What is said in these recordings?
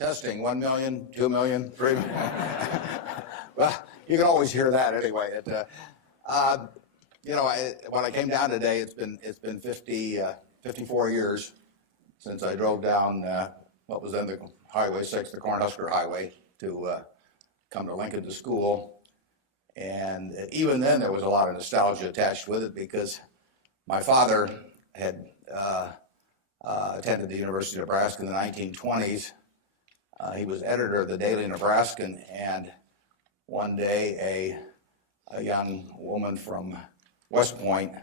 Testing, 1 million, 2 million, 3 million. Well, you can always hear that anyway. When I came down today, it's been 54 years since I drove down what was then the Highway 6, the Cornhusker Highway, to come to Lincoln to school. And even then, there was a lot of nostalgia attached with it because my father had attended the University of Nebraska in the 1920s. He was editor of the Daily Nebraskan, and one day a young woman from West Point,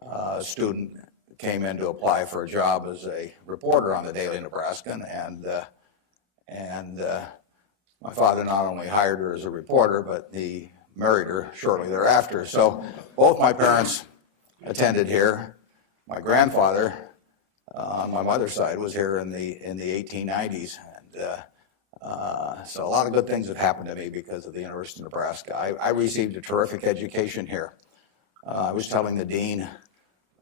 a student, came in to apply for a job as a reporter on the Daily Nebraskan, and my father not only hired her as a reporter, but he married her shortly thereafter. So both my parents attended here. My grandfather on my mother's side was here in the 1890s. So a lot of good things have happened to me because of the University of Nebraska. I received a terrific education here. I was telling the dean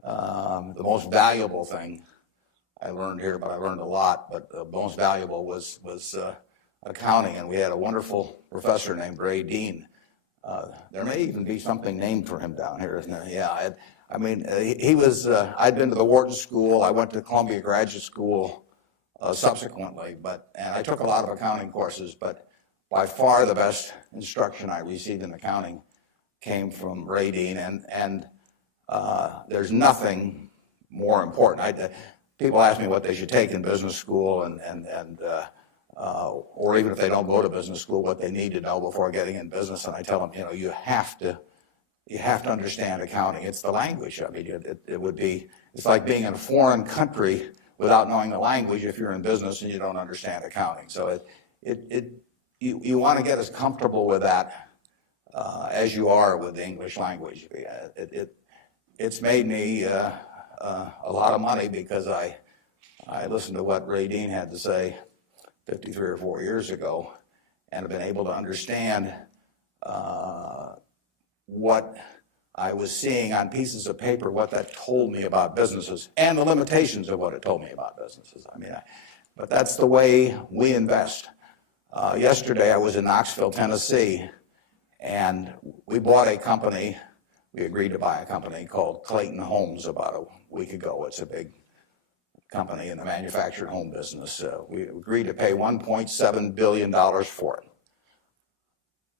the most valuable thing I learned here, but I learned a lot, but the most valuable was accounting, and we had a wonderful professor named Ray Dean. There may even be something named for him down here, isn't there? Yeah, he was, I'd been to the Wharton School, I went to Columbia Graduate School subsequently, and I took a lot of accounting courses, but by far the best instruction I received in accounting came from Ray Dean, and there's nothing more important. People ask me what they should take in business school, or even if they don't go to business school, what they need to know before getting in business, and I tell them, you have to understand accounting. It's the language. I mean, it's like being in a foreign country without knowing the language if you're in business and you don't understand accounting. So you want to get as comfortable with that as you are with the English language. It's made me a lot of money because I listened to what Ray Dean had to say 53 or 4 years ago, and have been able to understand what I was seeing on pieces of paper, what that told me about businesses, and the limitations of what it told me about businesses. But that's the way we invest. Yesterday I was in Knoxville, Tennessee, and we bought a company. We agreed to buy a company called Clayton Homes about a week ago. It's a big company in the manufactured home business. We agreed to pay $1.7 billion for it.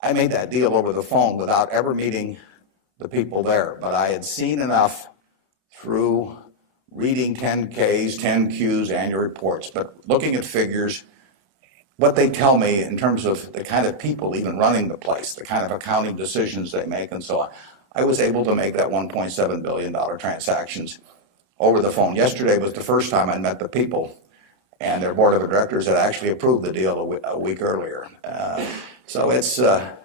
I made that deal over the phone without ever meeting the people there, but I had seen enough through reading 10Ks, 10Qs, annual reports, but looking at figures, what they tell me in terms of the kind of people even running the place, the kind of accounting decisions they make and so on. I was able to make that $1.7 billion transactions over the phone. Yesterday was the first time I met the people, and their board of directors had actually approved the deal a week earlier. So it's, I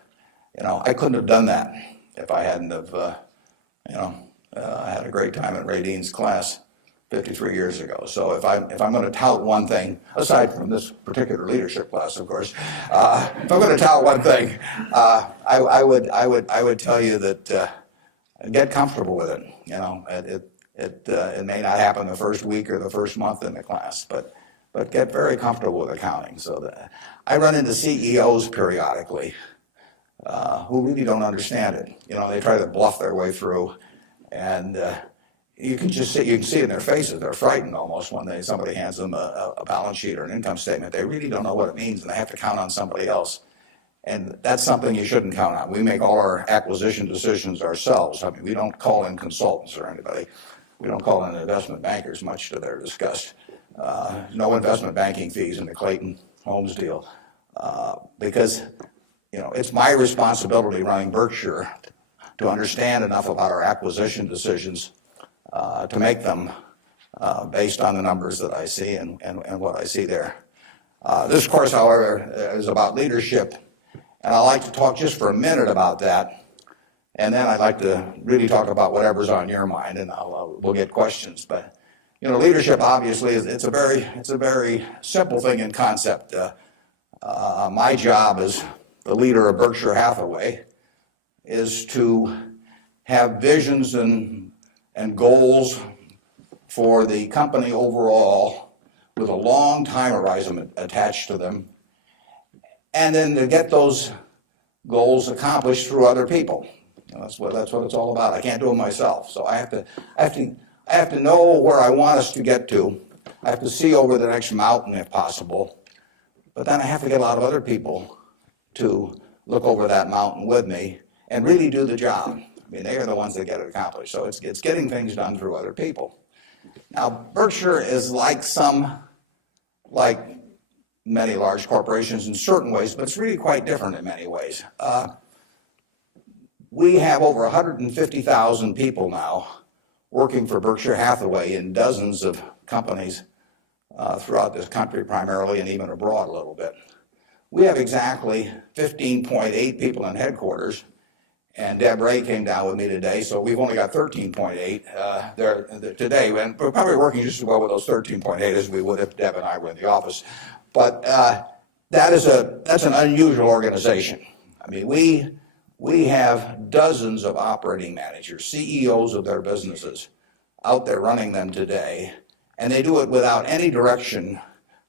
couldn't have done that if I hadn't have, I had a great time at Ray Dean's class 53 years ago. So if I'm going to tout one thing, aside from this particular leadership class, of course, if I'm going to tout one thing, I would tell you that get comfortable with it. It may not happen the first week or the first month in the class, but get very comfortable with accounting. So that I run into CEOs periodically who really don't understand it. They try to bluff their way through, and you can see in their faces, they're frightened almost when somebody hands them a balance sheet or an income statement. They really don't know what it means, and they have to count on somebody else. And that's something you shouldn't count on. We make all our acquisition decisions ourselves. We don't call in consultants or anybody. We don't call in investment bankers, much to their disgust. No investment banking fees in the Clayton Homes deal because it's my responsibility running Berkshire to understand enough about our acquisition decisions to make them based on the numbers that I see and what I see there. This course, however, is about leadership, and I'd like to talk just for a minute about that, and then I'd like to really talk about whatever's on your mind, and we'll get questions. But leadership obviously it's a very simple thing in concept. My job as the leader of Berkshire Hathaway is to have visions and goals for the company overall with a long time horizon attached to them, and then to get those goals accomplished through other people. That's what it's all about. I can't do it myself, so I have to know where I want us to get to. I have to see over the next mountain if possible, but then I have to get a lot of other people to look over that mountain with me and really do the job. I mean, they are the ones that get it accomplished. So it's getting things done through other people. Now, Berkshire is like many large corporations in certain ways, but it's really quite different in many ways. We have over 150,000 people now working for Berkshire Hathaway in dozens of companies throughout this country primarily, and even abroad a little bit. We have exactly 15.8 people in headquarters, and Deb Ray came down with me today, so we've only got 13.8 there today, and we're probably working just as well with those 13.8 as we would if Deb and I were in the office. But that's an unusual organization. I mean, we have dozens of operating managers, CEOs of their businesses, out there running them today, and they do it without any direction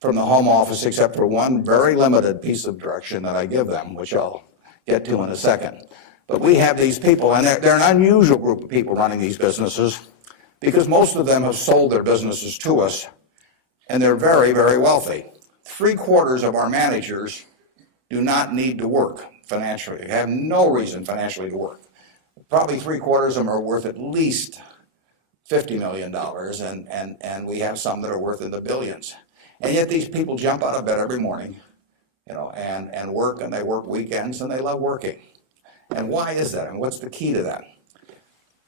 from the home office except for one very limited piece of direction that I give them, which I'll get to in a second. But we have these people, and they're an unusual group of people running these businesses because most of them have sold their businesses to us, and they're very, very wealthy. 3/4 of our managers do not need to work financially. They have no reason financially to work. Probably 3/4 of them are worth at least $50 million, and we have some that are worth in the billions. And yet these people jump out of bed every morning, and work, and they work weekends, and they love working. And why is that? And what's the key to that?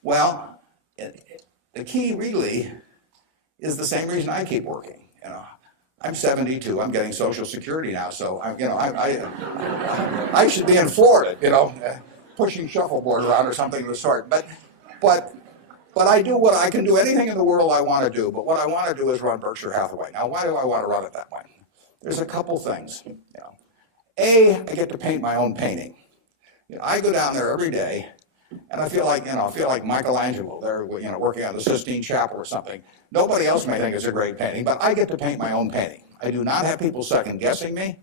Well, the key really is the same reason I keep working. I'm 72. I'm getting Social Security now, so I should be in Florida, pushing shuffleboard around or something of the sort. But I do what I can do, anything in the world I want to do. But what I want to do is run Berkshire Hathaway. Now, why do I want to run it that way? There's a couple things. A, I get to paint my own painting. I go down there every day, and I feel like Michelangelo. They're working on the Sistine Chapel or something. Nobody else may think it's a great painting, but I get to paint my own painting. I do not have people second guessing me.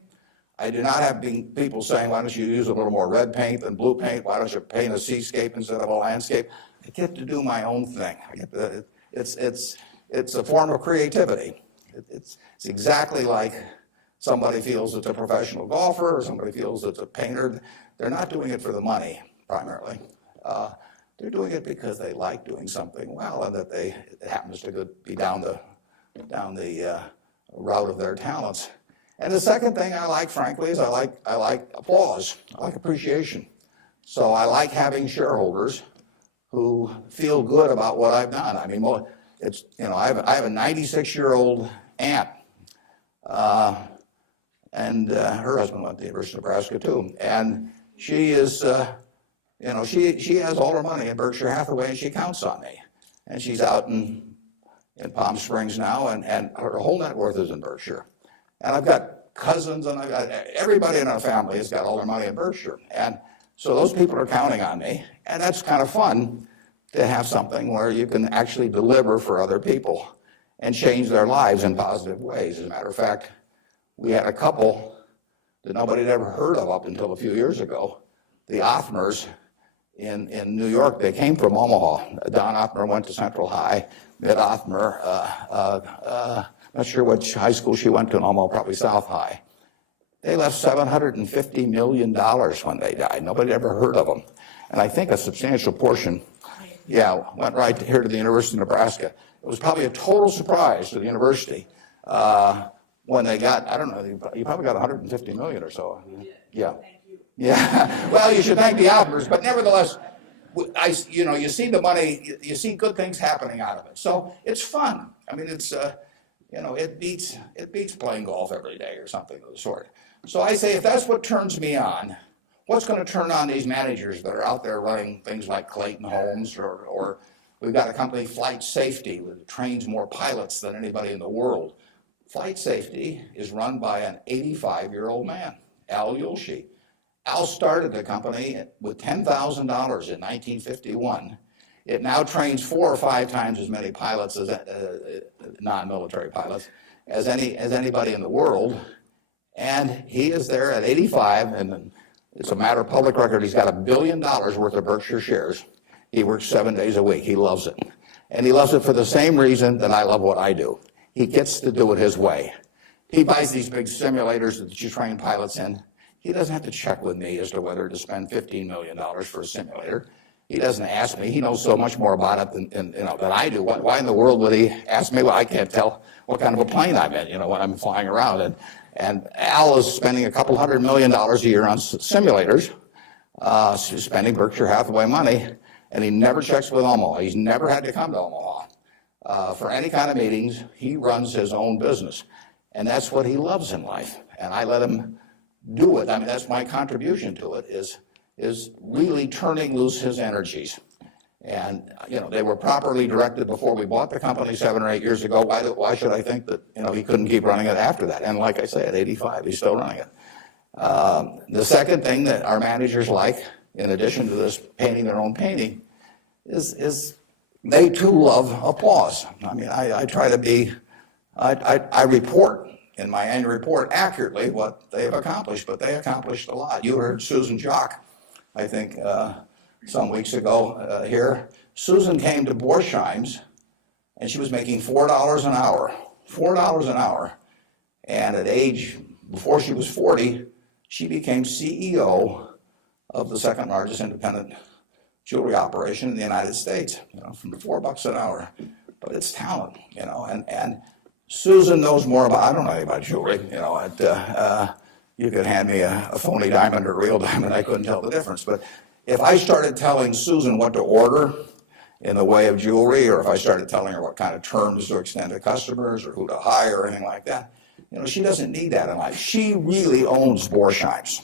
I do not have people saying, why don't you use a little more red paint than blue paint? Why don't you paint a seascape instead of a landscape? I get to do my own thing. It's a form of creativity. It's exactly like somebody feels it's a professional golfer or somebody feels it's a painter. They're not doing it for the money primarily. They're doing it because they like doing something well, and that it happens to be down the route of their talents. And the second thing I like, frankly, is I like applause. I like appreciation. So I like having shareholders who feel good about what I've done. I mean, I have a 96-year-old aunt, and her husband went to the University of Nebraska too, and she is. She has all her money in Berkshire Hathaway, and she counts on me. And she's out in Palm Springs now, and her whole net worth is in Berkshire. And I've got cousins, and I've got everybody in our family has got all their money in Berkshire. And so those people are counting on me, and that's kind of fun to have something where you can actually deliver for other people and change their lives in positive ways. As a matter of fact, we had a couple that nobody had ever heard of up until a few years ago, the Othmers. In New York, they came from Omaha. Don Othmer went to Central High. Mitt Othmer, not sure which high school she went to in Omaha, probably South High. They left $750 million when they died. Nobody ever heard of them. And I think a substantial portion, went right here to the University of Nebraska. It was probably a total surprise to the university when they got, I don't know, you probably got $150 million or so. Yeah. Yeah, well, you should thank the Othmers, but nevertheless, you see the money, you see good things happening out of it. So it's fun. I mean, it's, it beats playing golf every day or something of the sort. So I say, if that's what turns me on, what's going to turn on these managers that are out there running things like Clayton Homes, or we've got a company, Flight Safety, that trains more pilots than anybody in the world. Flight Safety is run by an 85-year-old man, Al Yulshi. Al started the company with $10,000 in 1951. It now trains 4 or 5 times as many pilots as non-military pilots, as anybody in the world. And he is there at 85, and it's a matter of public record. He's got $1 billion worth of Berkshire shares. He works 7 days a week. He loves it. And he loves it for the same reason that I love what I do. He gets to do it his way. He buys these big simulators that you train pilots in. He doesn't have to check with me as to whether to spend $15 million for a simulator. He doesn't ask me. He knows so much more about it than I do. Why in the world would he ask me? Well, I can't tell what kind of a plane I'm in, when I'm flying around. And Al is spending a couple $100 million a year on simulators, spending Berkshire Hathaway money, and he never checks with Omaha. He's never had to come to Omaha for any kind of meetings. He runs his own business, and that's what he loves in life. And I let him do it. I mean, that's my contribution to it, is really turning loose his energies. And, they were properly directed before we bought the company 7 or 8 years ago. Why should I think that, he couldn't keep running it after that? And like I say, at 85, he's still running it. The second thing that our managers like, in addition to this painting their own painting, is they too love applause. I mean, I try to be, I report in my annual report accurately what they have accomplished, but they accomplished a lot. You heard Susan Jock, I think, some weeks ago here. Susan came to Borsheim's, and she was making $4 an hour. $4 an hour. And at before she was 40, she became CEO of the second largest independent jewelry operation in the United States, from $4 an hour. But it's talent, and Susan knows more about, I don't know anything about jewelry, you could hand me a phony diamond or a real diamond, I couldn't tell the difference. But if I started telling Susan what to order in the way of jewelry, or if I started telling her what kind of terms to extend to customers or who to hire or anything like that, she doesn't need that in life. She really owns Borsheim's.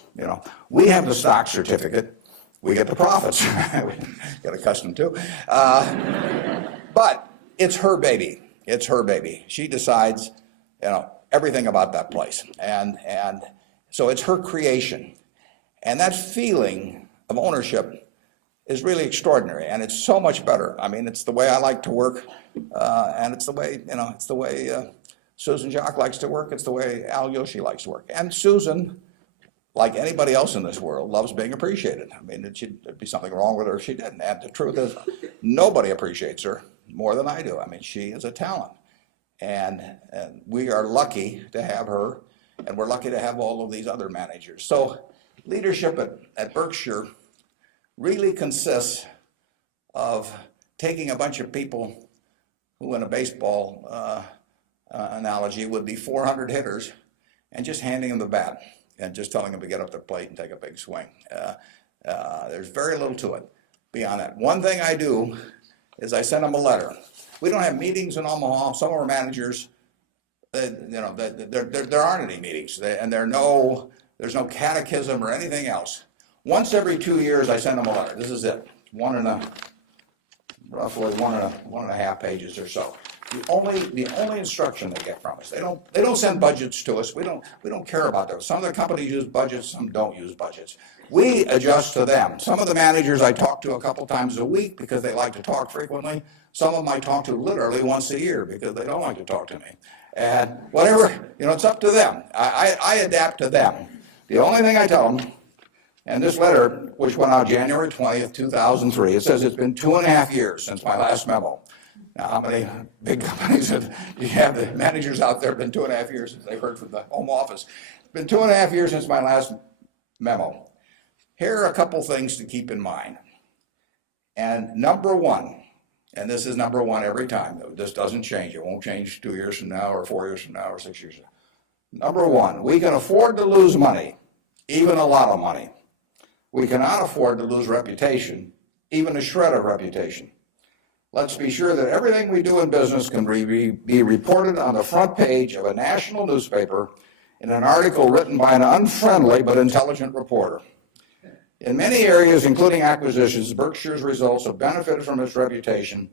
We have the stock certificate, we get the profits. We get accustomed to. But it's her baby. It's her baby. She decides, everything about that place. And so it's her creation. And that feeling of ownership is really extraordinary, and it's so much better. I mean, it's the way I like to work, and it's the way, Susan Jock likes to work. It's the way Al Yoshi likes to work. And Susan, like anybody else in this world, loves being appreciated. I mean, there'd be something wrong with her if she didn't. And the truth is, nobody appreciates her more than I do. I mean, she is a talent. And we are lucky to have her, and we're lucky to have all of these other managers. So leadership at Berkshire really consists of taking a bunch of people who, in a baseball analogy, would be 400 hitters, and just handing them the bat and just telling them to get up the plate and take a big swing. There's very little to it beyond that. One thing I do is I send them a letter. We don't have meetings in Omaha. Some of our managers, there aren't any meetings, and there's no catechism or anything else. Once every 2 years, I send them a letter. This is it, roughly one and a half pages or so. The only instruction they get from us. They don't send budgets to us. We don't care about those. Some of the companies use budgets, some don't use budgets. We adjust to them. Some of the managers I talk to a couple times a week because they like to talk frequently. Some of them I talk to literally once a year because they don't like to talk to me. And whatever, it's up to them. I adapt to them. The only thing I tell them, and this letter, which went out January 20th, 2003, it says it's been 2.5 years since my last memo. Now, how many big companies you have the managers out there? It's been 2.5 years since they've heard from the home office. It's been 2.5 years since my last memo. Here are a couple things to keep in mind. And number one, and this is number one every time, this doesn't change. It won't change 2 years from now or 4 years from now or 6 years from now. Number one, we can afford to lose money, even a lot of money. We cannot afford to lose reputation, even a shred of reputation. Let's be sure that everything we do in business can be reported on the front page of a national newspaper in an article written by an unfriendly but intelligent reporter. In many areas, including acquisitions, Berkshire's results have benefited from its reputation,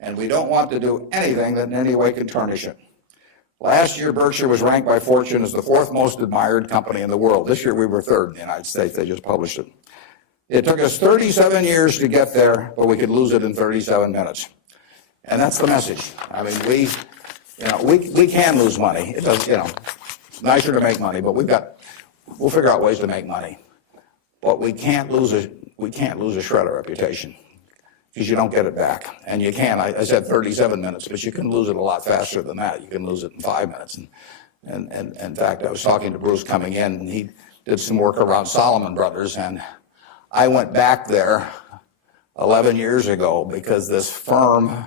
and we don't want to do anything that in any way can tarnish it. Last year, Berkshire was ranked by Fortune as the 4th most admired company in the world. This year, we were 3rd in the United States. They just published it. It took us 37 years to get there, but we could lose it in 37 minutes. And that's the message. I mean, we can lose money. It does, it's nicer to make money, but we'll figure out ways to make money. But we can't lose a shred of reputation because you don't get it back. And you can. I said 37 minutes, but you can lose it a lot faster than that. You can lose it in 5 minutes. And in fact, I was talking to Bruce coming in, and he did some work around Salomon Brothers, and I went back there 11 years ago because this firm,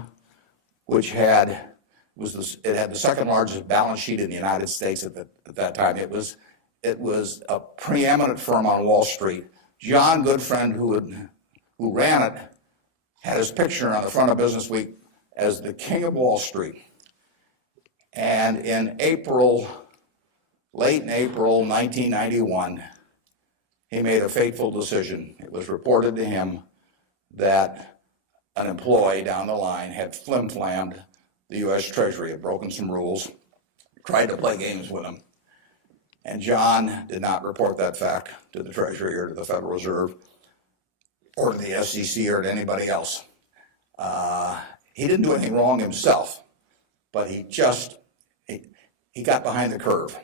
which had the second largest balance sheet in the United States at that time. It was a preeminent firm on Wall Street. John Goodfriend, who ran it, had his picture on the front of Business Week as the king of Wall Street. And in late in April 1991, he made a fateful decision. It was reported to him that an employee down the line had flim-flammed the U.S. Treasury, had broken some rules, tried to play games with him. And John did not report that fact to the Treasury or to the Federal Reserve or to the SEC or to anybody else. He didn't do anything wrong himself, but he got behind the curve.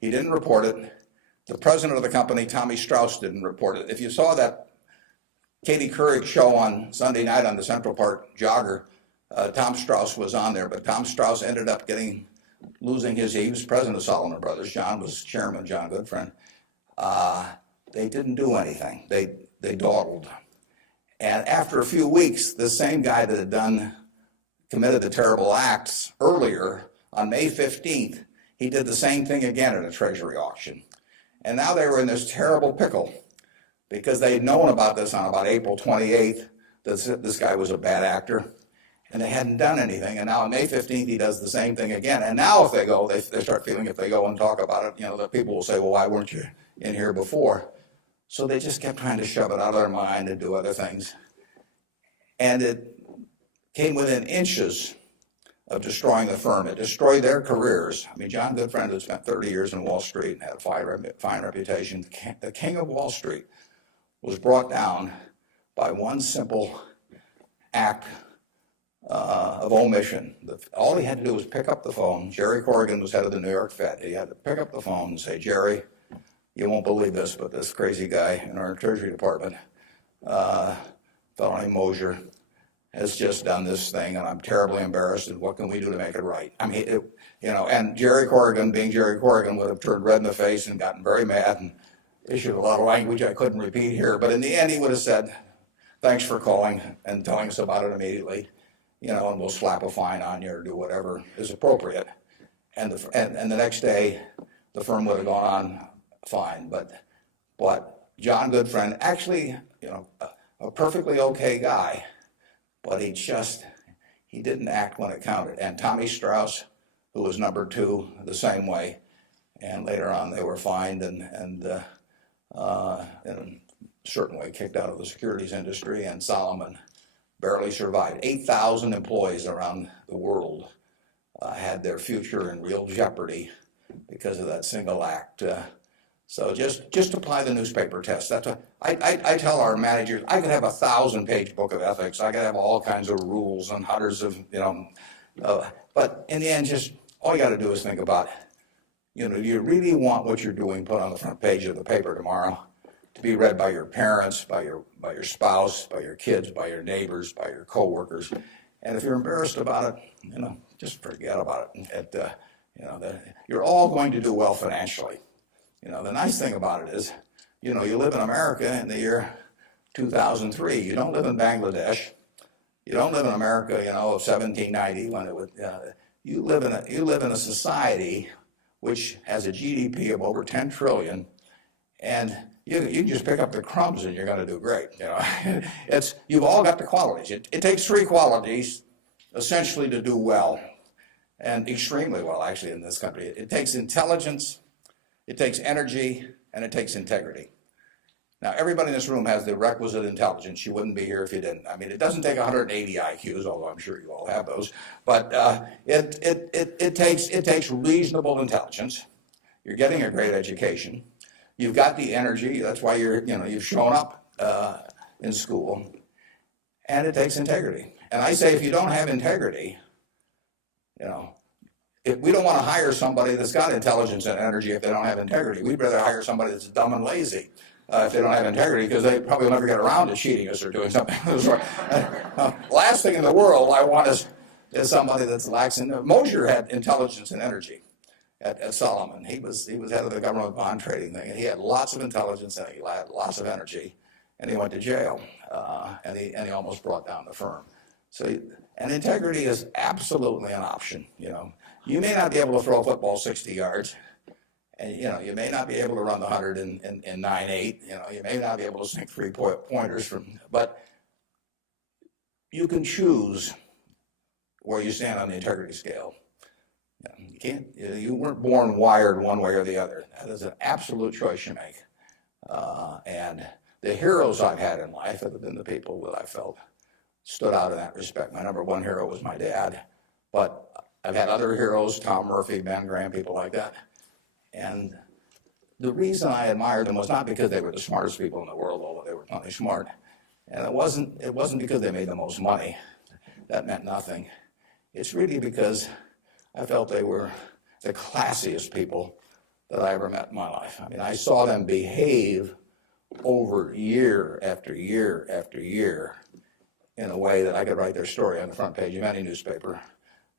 He didn't report it. The president of the company, Tommy Strauss, didn't report it. If you saw that Katie Couric show on Sunday night on the Central Park Jogger, Tom Strauss was on there, but Tom Strauss ended up losing he was president of Salomon Brothers. John was chairman, John Goodfriend. They didn't do anything. They dawdled. And after a few weeks, the same guy that had committed the terrible acts earlier, on May 15th, he did the same thing again at a Treasury auction. And now they were in this terrible pickle because they had known about this on about April 28th, that this guy was a bad actor. And they hadn't done anything. And now on May 15th, he does the same thing again. And now if they go, they start feeling if they go and talk about it, the people will say, well, why weren't you in here before? So they just kept trying to shove it out of their mind and do other things. And it came within inches of destroying the firm. It destroyed their careers. I mean, John Goodfriend had spent 30 years in Wall Street and had a fine reputation. The king of Wall Street was brought down by one simple act of omission. All he had to do was pick up the phone. Jerry Corrigan was head of the New York Fed. He had to pick up the phone and say, Jerry, you won't believe this, but this crazy guy in our Treasury Department, a fellow named Mosier, has just done this thing, and I'm terribly embarrassed, and what can we do to make it right? I mean, and Jerry Corrigan, being Jerry Corrigan, would have turned red in the face and gotten very mad and issued a lot of language I couldn't repeat here, but in the end, he would have said, thanks for calling and telling us about it immediately. And we'll slap a fine on you or do whatever is appropriate. And the next day, the firm would have gone on fine. But John Goodfriend, actually, a perfectly okay guy, but he didn't act when it counted. And Tommy Strauss, who was number two, the same way. And later on, they were fined and certainly kicked out of the securities industry. And Salomon barely survived. 8,000 employees around the world had their future in real jeopardy because of that single act. So just apply the newspaper test. That's what I tell our managers. I could have a 1,000-page book of ethics. I could have all kinds of rules and hundreds of but in the end, just all you got to do is think about, do you really want what you're doing put on the front page of the paper tomorrow to be read by your parents, by your spouse, by your kids, by your neighbors, by your coworkers? And if you're embarrassed about it, just forget about it. You're all going to do well financially. The nice thing about it is, you live in America in the year 2003. You don't live in Bangladesh. You don't live in America, of 1790 when it was. You live in a society which has a GDP of over 10 trillion, and you can just pick up the crumbs and you're going to do great. You've all got the qualities. It takes three qualities essentially to do well, and extremely well actually in this country. It takes intelligence, it takes energy, and it takes integrity. Now, everybody in this room has the requisite intelligence. You wouldn't be here if you didn't. I mean, it doesn't take 180 IQs, although I'm sure you all have those. But it takes reasonable intelligence. You're getting a great education. You've got the energy. That's why you've shown up in school. And it takes integrity. And I say, if you don't have integrity, we don't want to hire somebody that's got intelligence and energy if they don't have integrity. We'd rather hire somebody that's dumb and lazy if they don't have integrity, because they probably will never get around to cheating us or doing something of the sort. Last thing in the world I want is somebody that's lacks in. Mosher had intelligence and energy at Solomon. He was head of the government bond trading thing, and he had lots of intelligence and he had lots of energy, and he went to jail, and he almost brought down the firm. So, and integrity is absolutely an option. You may not be able to throw a football 60 yards, and you may not be able to run the 100 in 9.8. You may not be able to sink 3-pointers but you can choose where you stand on the integrity scale. You can't. You weren't born wired one way or the other. That is an absolute choice you make. And the heroes I've had in life have been the people that I felt stood out in that respect. My number one hero was my dad, but I've had other heroes, Tom Murphy, Ben Graham, people like that. And the reason I admired them was not because they were the smartest people in the world, although they were plenty smart. And it wasn't because they made the most money. That meant nothing. It's really because I felt they were the classiest people that I ever met in my life. I mean, I saw them behave over year after year after year in a way that I could write their story on the front page of any newspaper,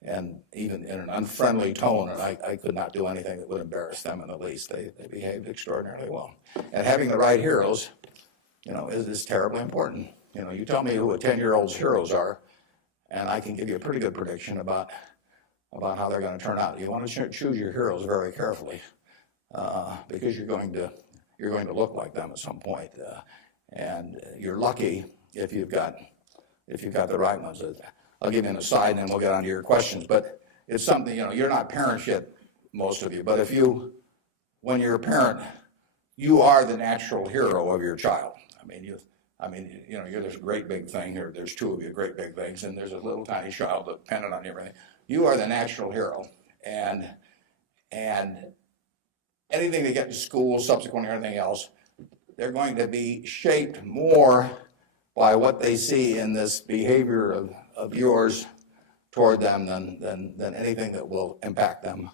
and even in an unfriendly tone, and I could not do anything that would embarrass them in the least. They behaved extraordinarily well. And having the right heroes, is terribly important. You tell me who a 10-year-old's heroes are, and I can give you a pretty good prediction about how they're going to turn out. You want to choose your heroes very carefully, because you're going to look like them at some point, and you're lucky if you've got the right ones. I'll give you an aside, and then we'll get on to your questions. But it's something, you're not parents yet, most of you. But when you're a parent, you are the natural hero of your child. You're this great big thing, or there's two of you great big things, and there's a little tiny child dependent on everything. You are the natural hero, and anything they get in school, subsequently, or anything else, they're going to be shaped more by what they see in this behavior of yours toward them than anything that will impact them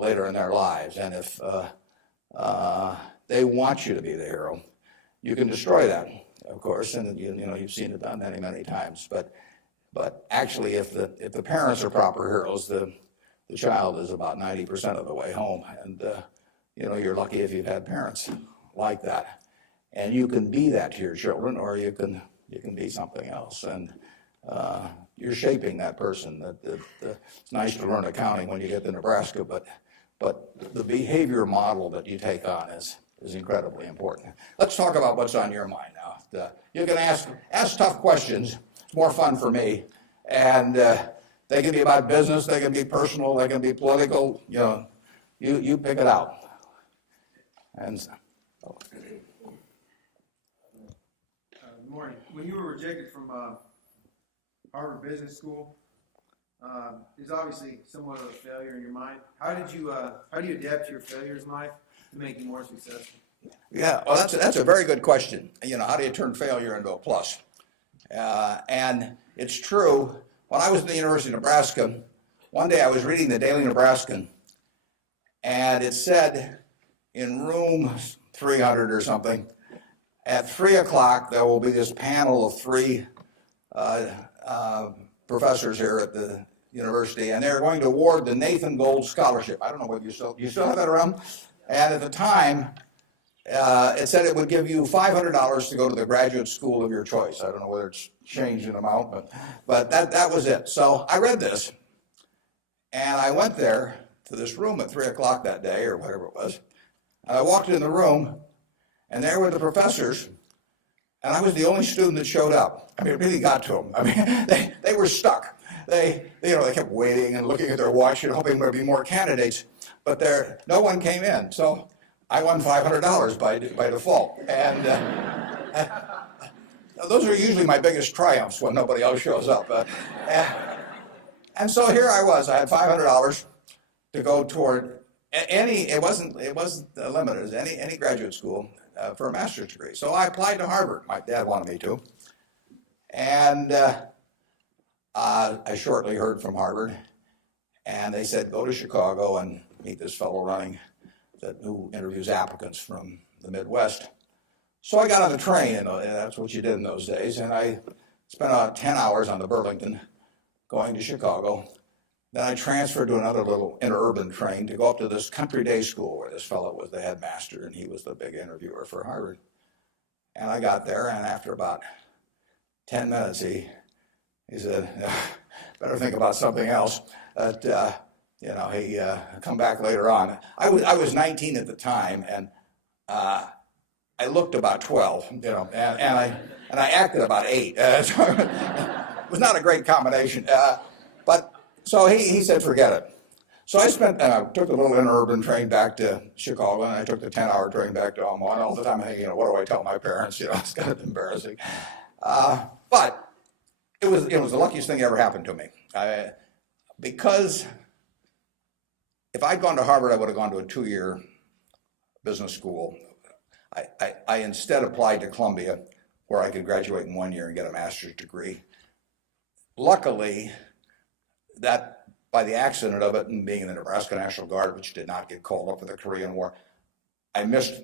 later in their lives. And if they want you to be the hero, you can destroy that, of course, and you've seen it done many times. But actually, if the parents are proper heroes, the child is about 90% of the way home, and you're lucky if you've had parents like that. And you can be that to your children, or you can be something else, and you're shaping that person. It's nice to learn accounting when you get to Nebraska, but the behavior model that you take on is incredibly important. Let's talk about what's on your mind now. You can ask tough questions. It's more fun for me, and they can be about business, they can be personal, they can be political. You pick it out. And Good morning. When you were rejected from Harvard Business School, is obviously somewhat of a failure in your mind. How do you adapt to your failures in life to make you more successful? Yeah, well, that's a very good question. How do you turn failure into a plus? And it's true. When I was at the University of Nebraska, one day I was reading the Daily Nebraskan, and it said in room 300 or something, at 3 o'clock there will be this panel of 3 professors here at the university, and they're going to award the Nathan Gold Scholarship. I don't know whether you still have that around. And at the time, it said it would give you $500 to go to the graduate school of your choice. I don't know whether it's changed in amount, but that was it. So I read this, and I went there to this room at 3 o'clock that day, or whatever it was, and I walked in the room, and there were the professors, and I was the only student that showed up. It really got to them. They were stuck. They kept waiting and looking at their watch and hoping there'd be more candidates, but no one came in. So I won $500 by default. And those are usually my biggest triumphs when nobody else shows up. And so here I was. I had $500 to go toward it wasn't limited, any graduate school for a master's degree. So I applied to Harvard. My dad wanted me to. And I shortly heard from Harvard. And they said, go to Chicago and meet this fellow who interviews applicants from the Midwest. So I got on the train, and that's what you did in those days, and I spent about 10 hours on the Burlington going to Chicago. Then I transferred to another little interurban train to go up to this country day school where this fellow was the headmaster, and he was the big interviewer for Harvard. And I got there, and after about 10 minutes, he said, better think about something else. But, he come back later on. I was 19 at the time, and I looked about 12, and I acted about 8. So it was not a great combination. But so he said, forget it. So I took the little interurban train back to Chicago, and I took the 10-hour train back to Omaha. And all the time I'm thinking, what do I tell my parents? It's kind of embarrassing. But it was the luckiest thing that ever happened to me. Because if I'd gone to Harvard, I would have gone to a 2-year business school. I instead applied to Columbia, where I could graduate in 1 year and get a master's degree. Luckily, that by the accident of it and being in the Nebraska National Guard, which did not get called up for the Korean War, I missed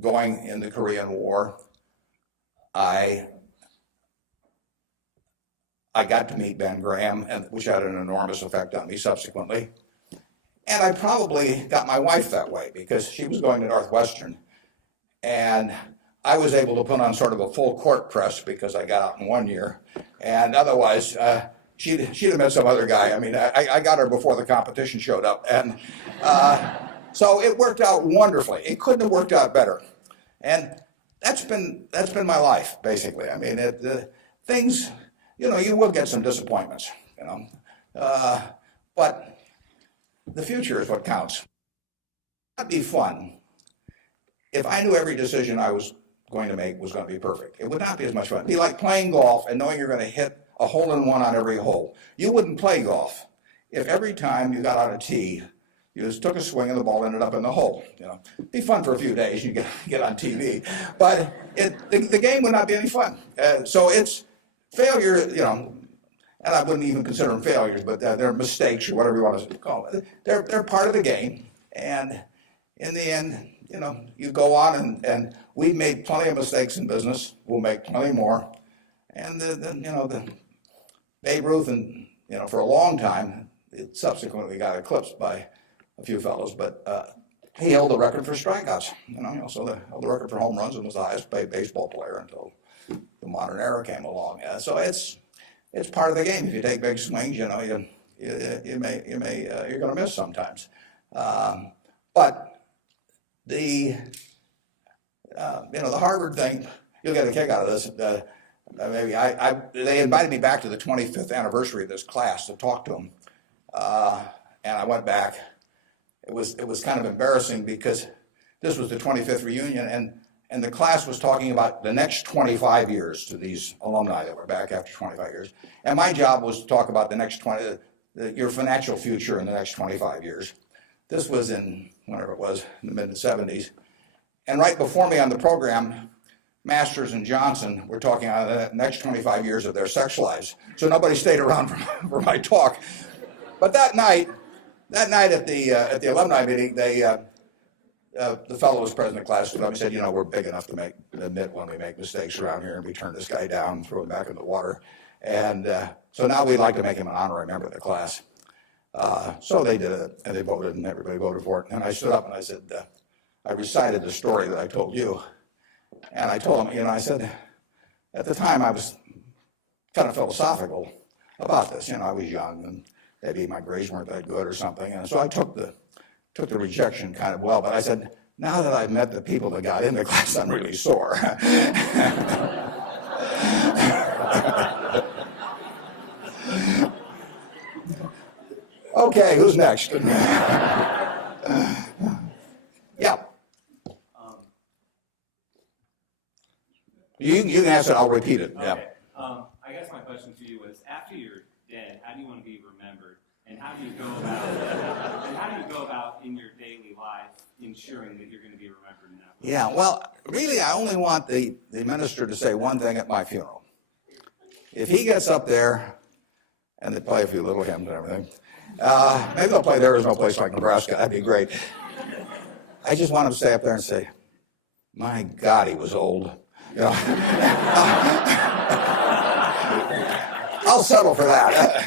going in the Korean War. I got to meet Ben Graham, which had an enormous effect on me subsequently. And I probably got my wife that way because she was going to Northwestern. And I was able to put on sort of a full court press because I got out in 1 year. And otherwise, she'd have met some other guy. I mean, I got her before the competition showed up. And so it worked out wonderfully. It couldn't have worked out better. And that's been my life, basically. I mean, things, you will get some disappointments, but the future is what counts. That'd be fun if I knew every decision I was going to make was going to be perfect. It would not be as much fun. It'd be like playing golf and knowing you're going to hit a hole-in-one on every hole. You wouldn't play golf if every time you got on a tee, you just took a swing and the ball ended up in the hole. It'd be fun for a few days. You get on TV, but the game would not be any fun. So it's failure, and I wouldn't even consider them failures, but they're mistakes or whatever you want to call it. They're part of the game, and in the end, you go on, and we've made plenty of mistakes in business. We'll make plenty more, and the Babe Ruth, and for a long time, it subsequently got eclipsed by a few fellows, but he held the record for strikeouts. So held the record for home runs and was the highest paid baseball player until the modern era came along. So it's part of the game. If you take big swings, you're going to miss sometimes. But the Harvard thing, you'll get a kick out of this. They invited me back to the 25th anniversary of this class to talk to them, and I went back. It was kind of embarrassing because this was the 25th reunion, and the class was talking about the next 25 years to these alumni that were back after 25 years. And my job was to talk about the next your financial future in the next 25 years. This was in, whenever it was, in the mid-70s. And right before me on the program, Masters and Johnson were talking on the next 25 years of their sex lives. So nobody stayed around for my talk. But that night at the alumni meeting, the fellow who was president of the class stood up and said, we're big enough to admit when we make mistakes around here, and we turn this guy down and throw him back in the water. And so now we'd like to make him an honorary member of the class. So they did it, and they voted, and everybody voted for it. And I stood up and I said, I recited the story that I told you. And I told him, I said, at the time I was kind of philosophical about this. I was young, and maybe my grades weren't that good or something. And so I took the rejection kind of well. But I said, now that I've met the people that got in the class, I'm really sore. Okay, who's next? Yeah. You can ask it, I'll repeat it. Okay. Yeah. I guess my question to you was, after you're dead, how do you want to be remembered? And how do you go about in your daily life ensuring that you're going to be remembered in that way? Yeah, well, really, I only want the minister to say one thing at my funeral. If he gets up there, and they play a few little hymns and everything, Maybe they'll play there. There's no place like Nebraska. That'd be great. I just want him to stay up there and say, my God, he was old. You know? I'll settle for that.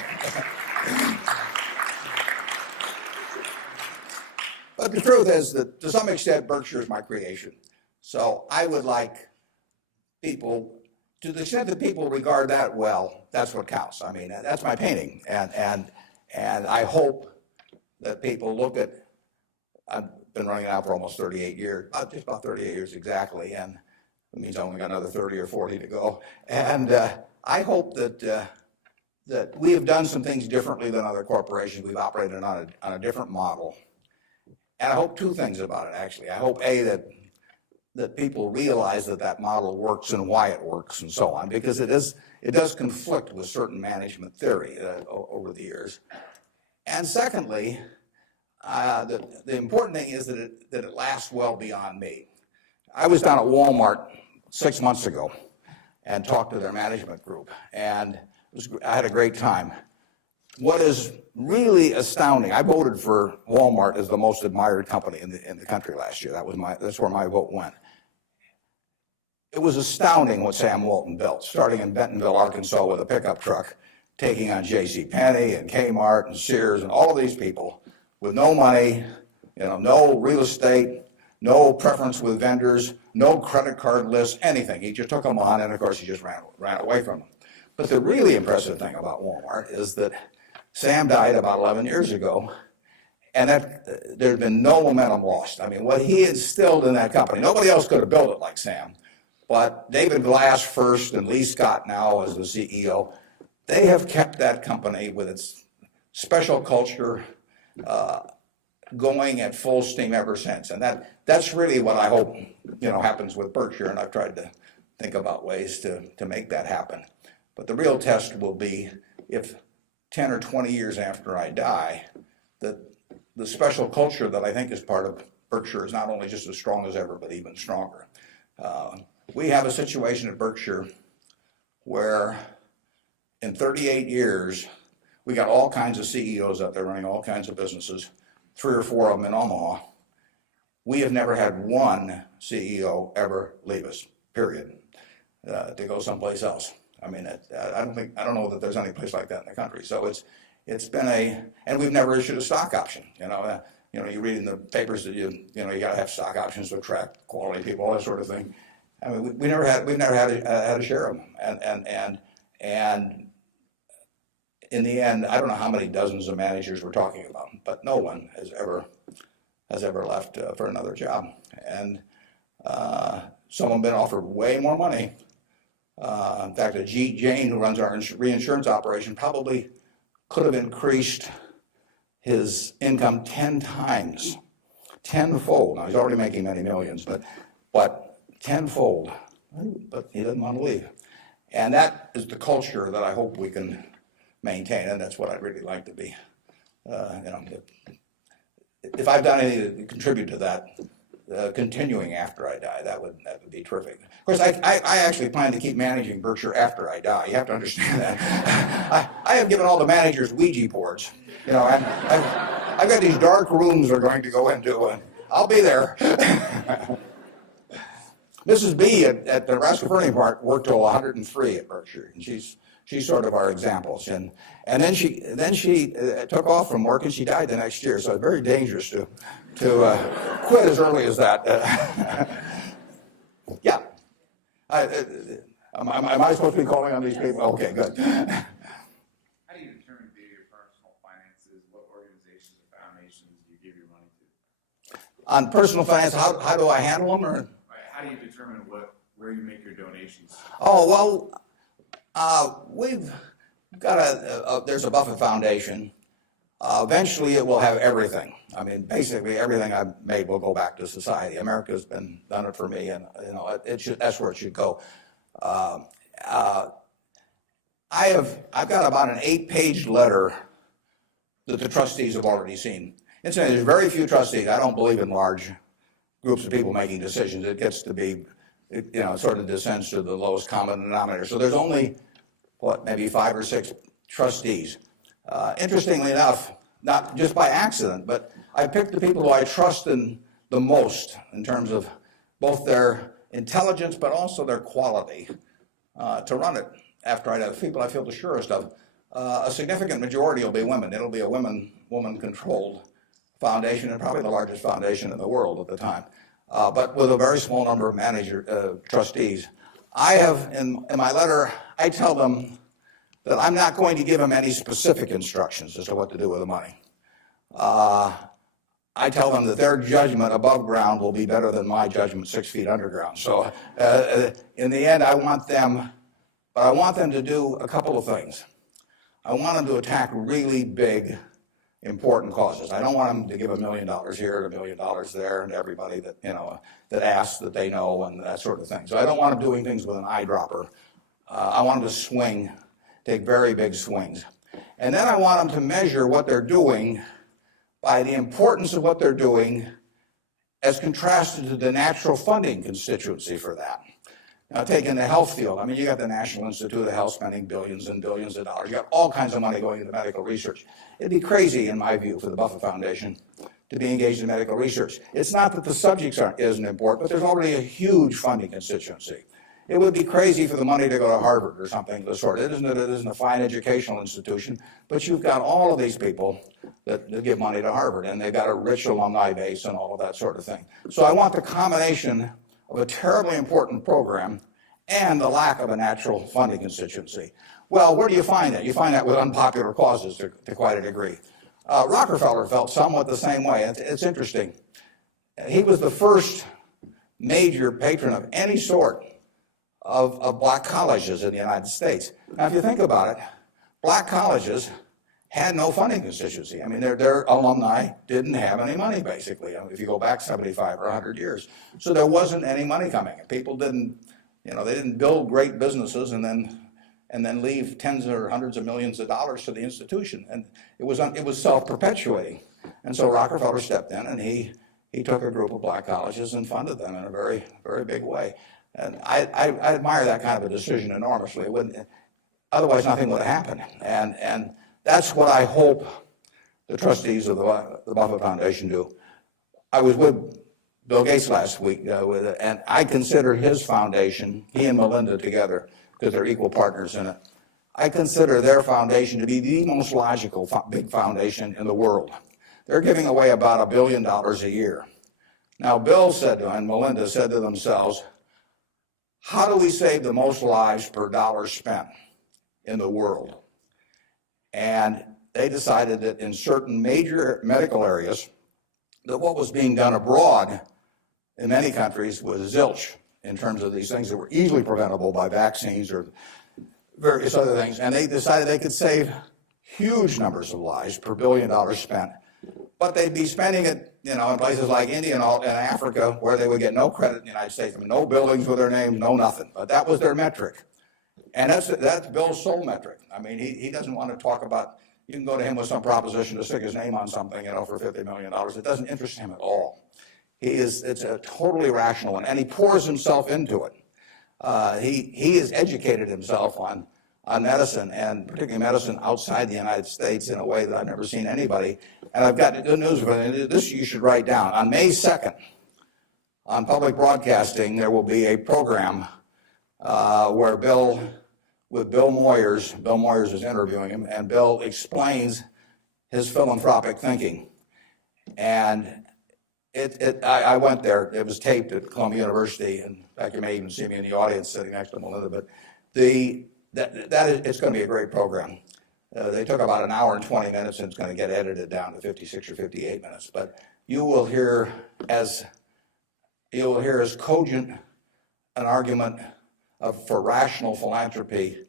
But the truth is that to some extent, Berkshire is my creation. So I would like people, to the extent that people regard that well, that's what counts. I mean, that's my painting. And I hope that people look at, I've been running now for almost 38 years, just about 38 years exactly, and it means I only got another 30 or 40 to go. And I hope that that we have done some things differently than other corporations. We've operated on a different model. And I hope two things about it, actually. I hope, A, that people realize that that model works and why it works and so on, because it does conflict with certain management theory over the years. And secondly, the important thing is that it lasts well beyond me. I was down at Walmart 6 months ago and talked to their management group, and I had a great time. What is really astounding, I voted for Walmart as the most admired company in the country last year. That's where my vote went. It was astounding what Sam Walton built, starting in Bentonville, Arkansas with a pickup truck, taking on JCPenney and Kmart and Sears and all of these people with no money, no real estate, no preference with vendors, no credit card lists, anything. He just took them on, and of course he just ran away from them. But the really impressive thing about Walmart is that Sam died about 11 years ago, and there's been no momentum lost. I mean, what he instilled in that company, nobody else could have built it like Sam, but David Glass first and Lee Scott now as the CEO, they have kept that company with its special culture going at full steam ever since. And that's really what I hope happens with Berkshire, and I've tried to think about ways to make that happen. But the real test will be if 10 or 20 years after I die, that the special culture that I think is part of Berkshire is not only just as strong as ever, but even stronger. We have a situation at Berkshire where in 38 years, we got all kinds of CEOs out there running all kinds of businesses, 3 or 4 of them in Omaha. We have never had one CEO ever leave us, period, to go someplace else. I mean, I don't know that there's any place like that in the country. So it's been and we've never issued a stock option. You read in the papers that you got to have stock options to attract quality people, all that sort of thing. I mean, we've never had a share of them, and in the end, I don't know how many dozens of managers we're talking about, but no one has ever left for another job, and some have been offered way more money. In fact, Ajit Jain, who runs our reinsurance operation, probably could have increased his income 10 times, tenfold. Now, he's already making many millions, but tenfold. But he doesn't want to leave. And that is the culture that I hope we can maintain, and that's what I'd really like to be. If I've done anything to contribute to that, continuing after I die, that would be terrific. Of course, I actually plan to keep managing Berkshire after I die. You have to understand that. I have given all the managers Ouija boards. And I've got these dark rooms they're going to go into, and I'll be there. Mrs. B at the Nebraska Furniture Park worked till 103 at Berkshire, and she's sort of our examples. And then she took off from work, and she died the next year. So it's very dangerous to quit as early as that. Yeah. Am I supposed to be calling on these people? Okay, good. How do you determine via your personal finances what organizations or foundations you give your money to? On personal finance, how do I handle them? Or? How do you determine where you make your donations? Oh, well, we've got there's a Buffett Foundation. Eventually it will have everything. I mean, basically everything I've made will go back to society. America's done it for me, and that's where it should go. I've got about an 8-page letter that the trustees have already seen. Incidentally, there's very few trustees. I don't believe in large groups of people making decisions. It gets to be, it sort of descends to the lowest common denominator. So there's only, maybe 5 or 6 trustees. Interestingly enough, not just by accident, but I picked the people who I trust in the most in terms of both their intelligence but also their quality to run it. After I have people I feel the surest of, a significant majority will be women. It'll be a woman-controlled foundation, and probably the largest foundation in the world at the time, but with a very small number of trustees. I have, in my letter, I tell them that I'm not going to give them any specific instructions as to what to do with the money. I tell them that their judgment above ground will be better than my judgment 6 feet underground. So in the end, I want them to do a couple of things. I want them to attack really big, important causes. I don't want them to give $1 million here and $1 million there and everybody that, that asks that they know and that sort of thing. So I don't want them doing things with an eyedropper. I want them to take very big swings. And then I want them to measure what they're doing by the importance of what they're doing as contrasted to the natural funding constituency for that. Now, taking the health field, I mean, you got the National Institute of Health spending billions and billions of dollars. You got all kinds of money going into medical research. It'd be crazy, in my view, for the Buffett Foundation to be engaged in medical research. It's not that the subjects isn't important, but there's already a huge funding constituency. It would be crazy for the money to go to Harvard or something of the sort. It isn't a fine educational institution, but you've got all of these people that give money to Harvard, and they've got a rich alumni base and all of that sort of thing. So I want the combination of a terribly important program and the lack of a natural funding constituency. Well, where do you find that? You find that with unpopular causes to quite a degree. Rockefeller felt somewhat the same way. It's interesting. He was the first major patron of any sort of black colleges in the United States. Now, if you think about it, black colleges had no funding constituency. I mean, their alumni didn't have any money, basically, if you go back 75 or 100 years. So there wasn't any money coming. People didn't, they didn't build great businesses and then leave tens or hundreds of millions of dollars to the institution. And it was self-perpetuating. And so Rockefeller stepped in, and he took a group of black colleges and funded them in a very, very big way. And I admire that kind of a decision enormously. Otherwise, nothing would have happened. And that's what I hope the trustees of the Buffett Foundation do. I was with Bill Gates last week, and I consider his foundation, he and Melinda together, because they're equal partners in it, I consider their foundation to be the most logical big foundation in the world. They're giving away about $1 billion a year. Now, Bill said to, and Melinda said to themselves, how do we save the most lives per dollar spent in the world? And they decided that in certain major medical areas, that what was being done abroad in many countries was zilch in terms of these things that were easily preventable by vaccines or various other things. And they decided they could save huge numbers of lives per $1 billion spent. But they'd be spending it, in places like India and Africa, where they would get no credit in the United States. I mean, no buildings with their names, no nothing. But that was their metric. And that's Bill's sole metric. I mean, he doesn't want to talk about, you can go to him with some proposition to stick his name on something, for $50 million. It doesn't interest him at all. It's a totally rational one, and he pours himself into it. He has educated himself on medicine, and particularly medicine outside the United States, in a way that I've never seen anybody. And I've got good news for you. This you should write down. On May 2nd, on public broadcasting, there will be a program where Bill Moyers is interviewing him, and Bill explains his philanthropic thinking. And I went there. It was taped at Columbia University, and in fact, you may even see me in the audience sitting next to Melinda. But it's going to be a great program. They took about 1 hour and 20 minutes, and it's going to get edited down to 56 or 58 minutes. But you will hear as cogent an argument for rational philanthropy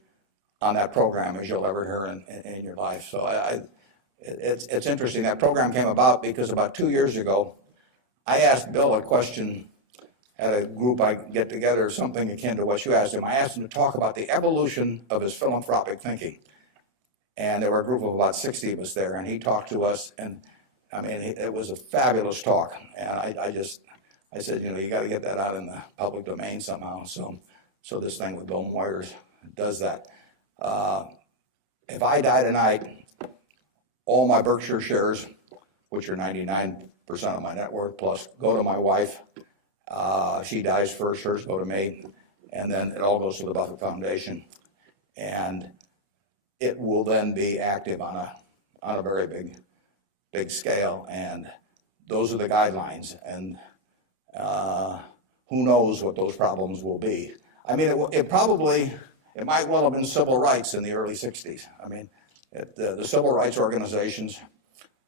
on that program as you'll ever hear in your life. So it's interesting. That program came about because about 2 years ago, I asked Bill a question at a group I get together, something akin to what you asked him. I asked him to talk about the evolution of his philanthropic thinking. And there were a group of about 60 of us there, and he talked to us, and I mean, it was a fabulous talk. And I said, you got to get that out in the public domain somehow. So this thing with Bill Moyers does that. If I die tonight, all my Berkshire shares, which are 99% of my net worth plus, go to my wife. She dies first, hers go to me, and then it all goes to the Buffett Foundation. And it will then be active on a very big scale, and those are the guidelines. And who knows what those problems will be. I mean, it might well have been civil rights in the early 60s. I mean, the civil rights organizations,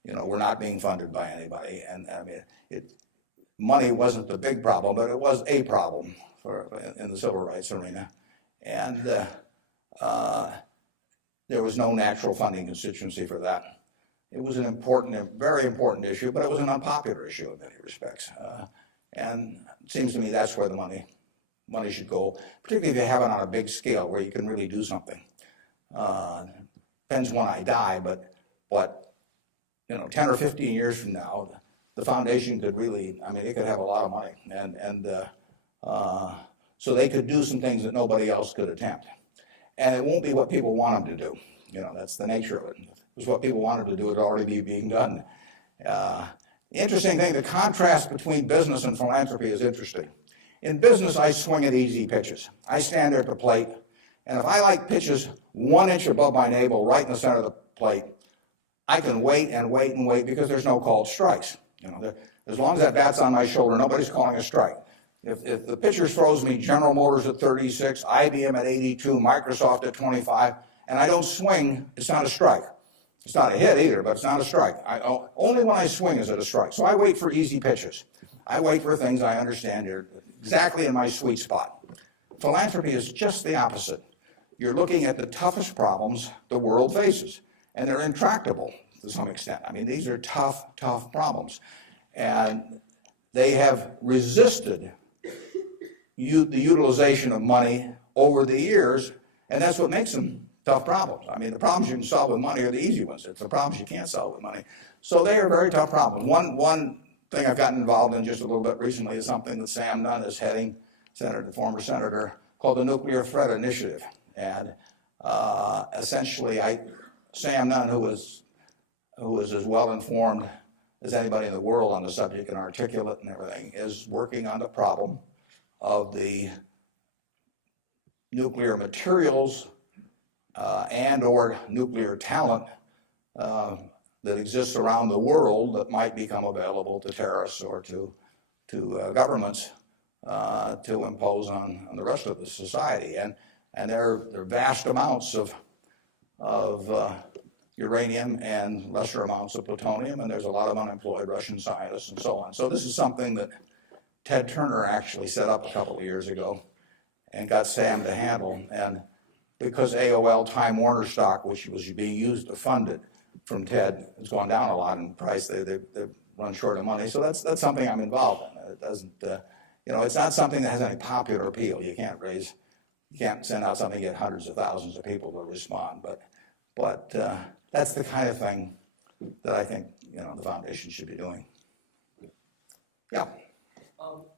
were not being funded by anybody. And I mean, money wasn't the big problem, but it was a problem in the civil rights arena. And there was no natural funding constituency for that. It was a very important issue, but it was an unpopular issue in many respects. And it seems to me that's where the money should go, particularly if you have it on a big scale where you can really do something. Depends when I die, but 10 or 15 years from now, the foundation could really, it could have a lot of money, and so they could do some things that nobody else could attempt. And it won't be what people want them to do. That's the nature of it. If it was what people wanted to do, it'd already be being done. The interesting thing, the contrast between business and philanthropy is interesting. In business, I swing at easy pitches. I stand there at the plate, and if I like pitches 1 inch above my navel, right in the center of the plate, I can wait and wait and wait because there's no called strikes. As long as that bat's on my shoulder, nobody's calling a strike. If the pitcher throws me General Motors at 36, IBM at 82, Microsoft at 25, and I don't swing, it's not a strike. It's not a hit either, but it's not a strike. Only when I swing is it a strike. So I wait for easy pitches. I wait for things I understand are exactly in my sweet spot. Philanthropy is just the opposite. You're looking at the toughest problems the world faces, and they're intractable to some extent. These are tough problems. And they have resisted the utilization of money over the years, and that's what makes them tough problems. The problems you can solve with money are the easy ones. It's the problems you can't solve with money. So they are very tough problems. One thing I've gotten involved in just a little bit recently is something that Sam Nunn is heading, the former senator, called the Nuclear Threat Initiative. And essentially, Sam Nunn, who is as well informed as anybody in the world on the subject and articulate and everything, is working on the problem of the nuclear materials and or nuclear talent that exists around the world that might become available to terrorists or to governments to impose on the rest of the society. And there are vast amounts of uranium and lesser amounts of plutonium, and there's a lot of unemployed Russian scientists and so on. So this is something that Ted Turner actually set up a couple of years ago and got Sam to handle. And because AOL Time Warner stock, which was being used to fund it from Ted, has gone down a lot in price, they've run short of money. So that's something I'm involved in. It doesn't, it's not something that has any popular appeal. You can't send out something and get hundreds of thousands of people to respond. But that's the kind of thing that I think the foundation should be doing. Yeah.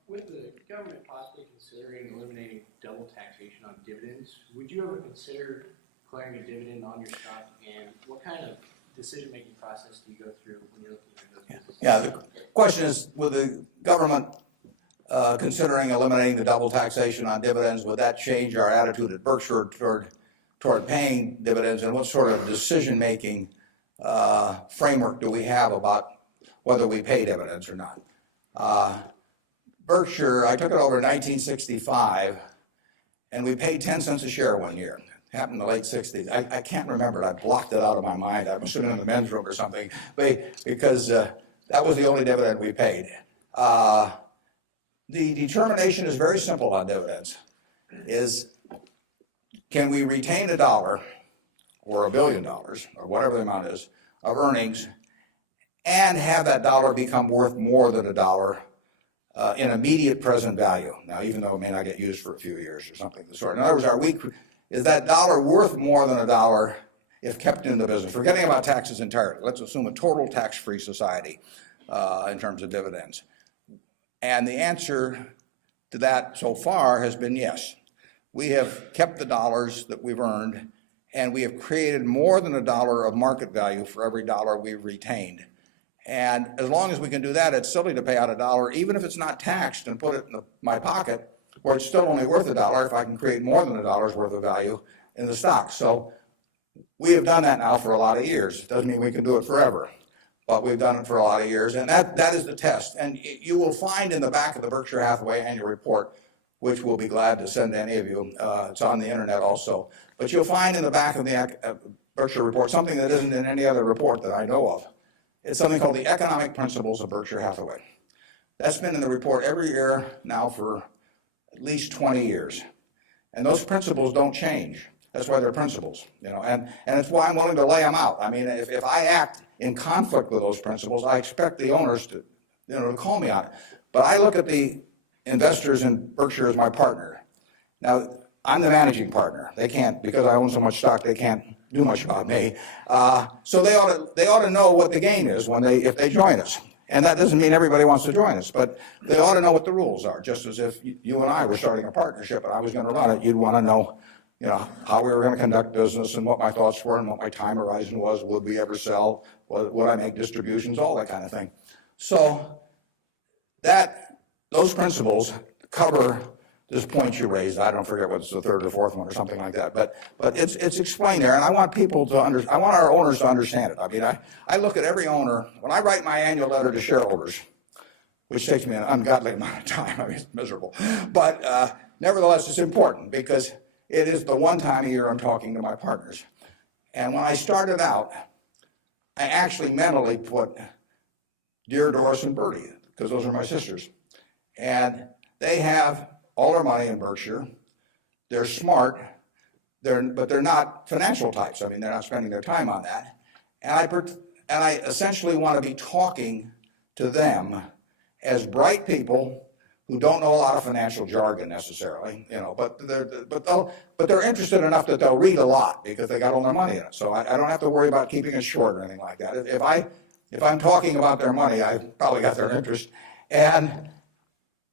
With the government possibly considering eliminating double taxation on dividends, would you ever consider declaring a dividend on your stock? And what kind of decision-making process do you go through when you're looking at those businesses? Yeah, the question is, with the government considering eliminating the double taxation on dividends, would that change our attitude at Berkshire toward paying dividends, and what sort of decision-making framework do we have about whether we pay dividends or not? Berkshire, I took it over in 1965, and we paid 10 cents a share one year. It happened in the late 60s. I can't remember it. I blocked it out of my mind. I was sitting in the men's room or something, because that was the only dividend we paid. The determination is very simple on dividends, is can we retain $1 or $1 billion or whatever the amount is of earnings and have that dollar become worth more than $1 in immediate present value. Now, even though it may not get used for a few years or something of the sort. In other words, is that dollar worth more than $1 if kept in the business? Forgetting about taxes entirely. Let's assume a total tax-free society in terms of dividends. And the answer to that so far has been yes. We have kept the dollars that we've earned and we have created more than $1 of market value for every dollar we've retained. And as long as we can do that, it's silly to pay out $1, even if it's not taxed, and put it in my pocket, where it's still only worth $1 if I can create more than $1 worth of value in the stock. So we have done that now for a lot of years. Doesn't mean we can do it forever, but we've done it for a lot of years, and that is the test. And you will find in the back of the Berkshire Hathaway annual report, which we'll be glad to send to any of you, it's on the internet also, but you'll find in the back of the Berkshire report something that isn't in any other report that I know of. It's something called the Economic Principles of Berkshire Hathaway. That's been in the report every year now for at least 20 years. And those principles don't change. That's why they're principles, and it's why I'm willing to lay them out. I mean, if I act in conflict with those principles, I expect the owners to, to call me on it. But I look at the investors in Berkshire as my partner. Now, I'm the managing partner. They can't, because I own so much stock, they can't do much about me. So they ought to know what the game is if they join us. And that doesn't mean everybody wants to join us, but they ought to know what the rules are. Just as if you and I were starting a partnership and I was going to run it, you'd want to know, how we were going to conduct business and what my thoughts were and what my time horizon was. Would we ever sell? Would I make distributions? All that kind of thing. So those principles cover this point you raised. I don't forget what's the third or fourth one or something like that, but it's explained there, and I want people to I want our owners to understand it. I mean, I look at every owner when I write my annual letter to shareholders, which takes me an ungodly amount of time. I mean, it's miserable, but nevertheless, it's important because it is the one time a year I'm talking to my partners. And when I started out, I actually mentally put Dear Doris and Bertie, because those are my sisters, and they have all their money in Berkshire. They're smart, but they're not financial types. I mean, they're not spending their time on that. And I essentially want to be talking to them as bright people who don't know a lot of financial jargon necessarily, but they're interested enough that they'll read a lot because they got all their money in it. So I don't have to worry about keeping it short or anything like that. If I'm talking about their money, I've probably got their interest, and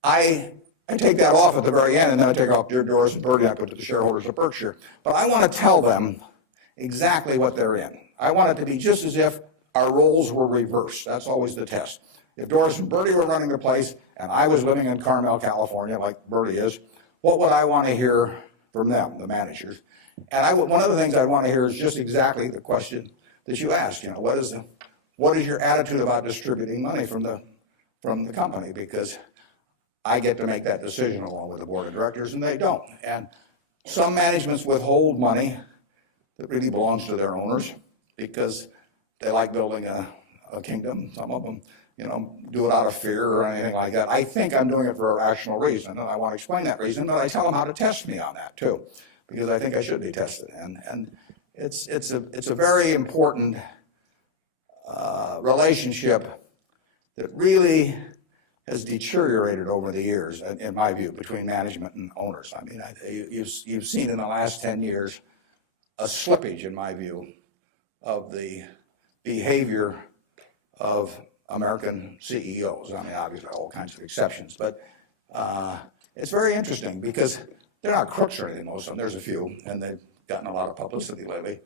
I take that off at the very end, and then I take off Dear Doris and Bertie, and I put to the shareholders of Berkshire. But I want to tell them exactly what they're in. I want it to be just as if our roles were reversed. That's always the test. If Doris and Bertie were running the place, and I was living in Carmel, California, like Bertie is, what would I want to hear from them, the managers? And one of the things I want to hear is just exactly the question that you asked. What is your attitude about distributing money from the company? Because I get to make that decision along with the board of directors, and they don't. And some managements withhold money that really belongs to their owners because they like building a kingdom. Some of them, do it out of fear or anything like that. I think I'm doing it for a rational reason, and I want to explain that reason, but I tell them how to test me on that too, because I think I should be tested. And it's a very important relationship that really has deteriorated over the years, in my view, between management and owners. I mean, you've seen in the last 10 years a slippage, in my view, of the behavior of American CEOs. I mean, obviously, all kinds of exceptions, but it's very interesting because they're not crooks or anything, most of them. There's a few, and they've gotten a lot of publicity lately.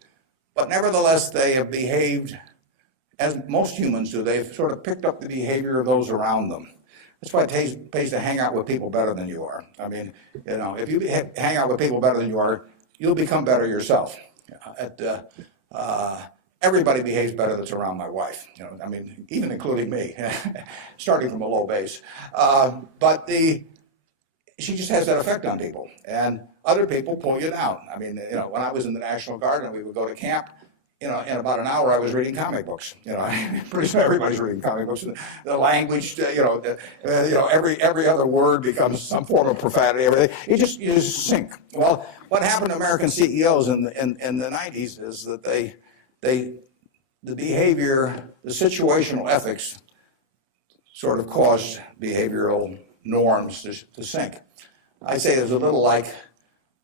But nevertheless, they have behaved as most humans do. They've sort of picked up the behavior of those around them. That's why it pays to hang out with people better than you are. I mean, if you hang out with people better than you are, you'll become better yourself. Everybody behaves better that's around my wife. I mean, even including me, starting from a low base. But she just has that effect on people, and other people pull you down. I mean, when I was in the National Guard and we would go to camp, in about an hour I was reading comic books. Pretty soon everybody's reading comic books. The language, every other word becomes some form of profanity. Everything you just sink. Well, what happened to American CEOs in the 90s is that the behavior, the situational ethics, sort of caused behavioral norms to sink. I say it's a little like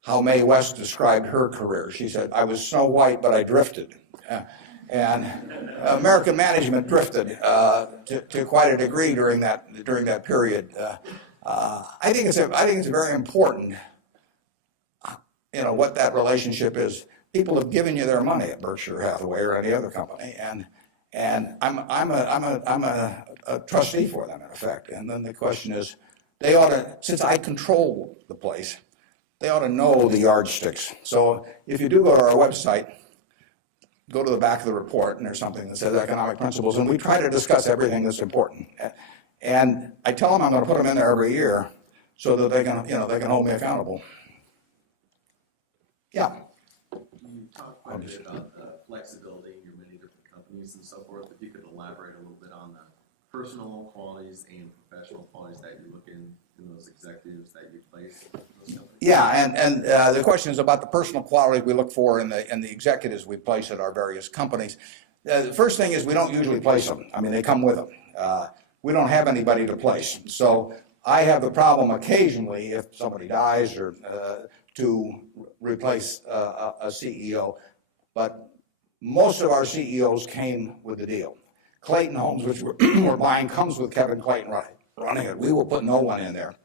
how Mae West described her career. She said, "I was Snow White, but I drifted." And American management drifted to quite a degree during that period. I think it's very important, what that relationship is. people have given you their money at Berkshire Hathaway or any other company, and I'm a trustee for them in effect. And then the question is, they ought to, since I control the place, they ought to know the yardsticks. So if you do go to our website, go to the back of the report, and there's something that says economic principles, and we try to discuss everything that's important. And I tell them I'm going to put them in there every year so that they can hold me accountable. Yeah. You talked quite a bit about the flexibility in your many different companies and so forth. If you could elaborate a little bit on the personal qualities and professional qualities that you look in those executives that you place in those companies. Yeah, and the question is about the personal qualities we look for in the executives we place at our various companies. The first thing is we don't usually place them. I mean, they come with them. We don't have anybody to place. So I have the problem occasionally if somebody dies or to replace a CEO, but most of our CEOs came with the deal. Clayton Homes, which we're buying, comes with Kevin Clayton running it. We will put no one in there.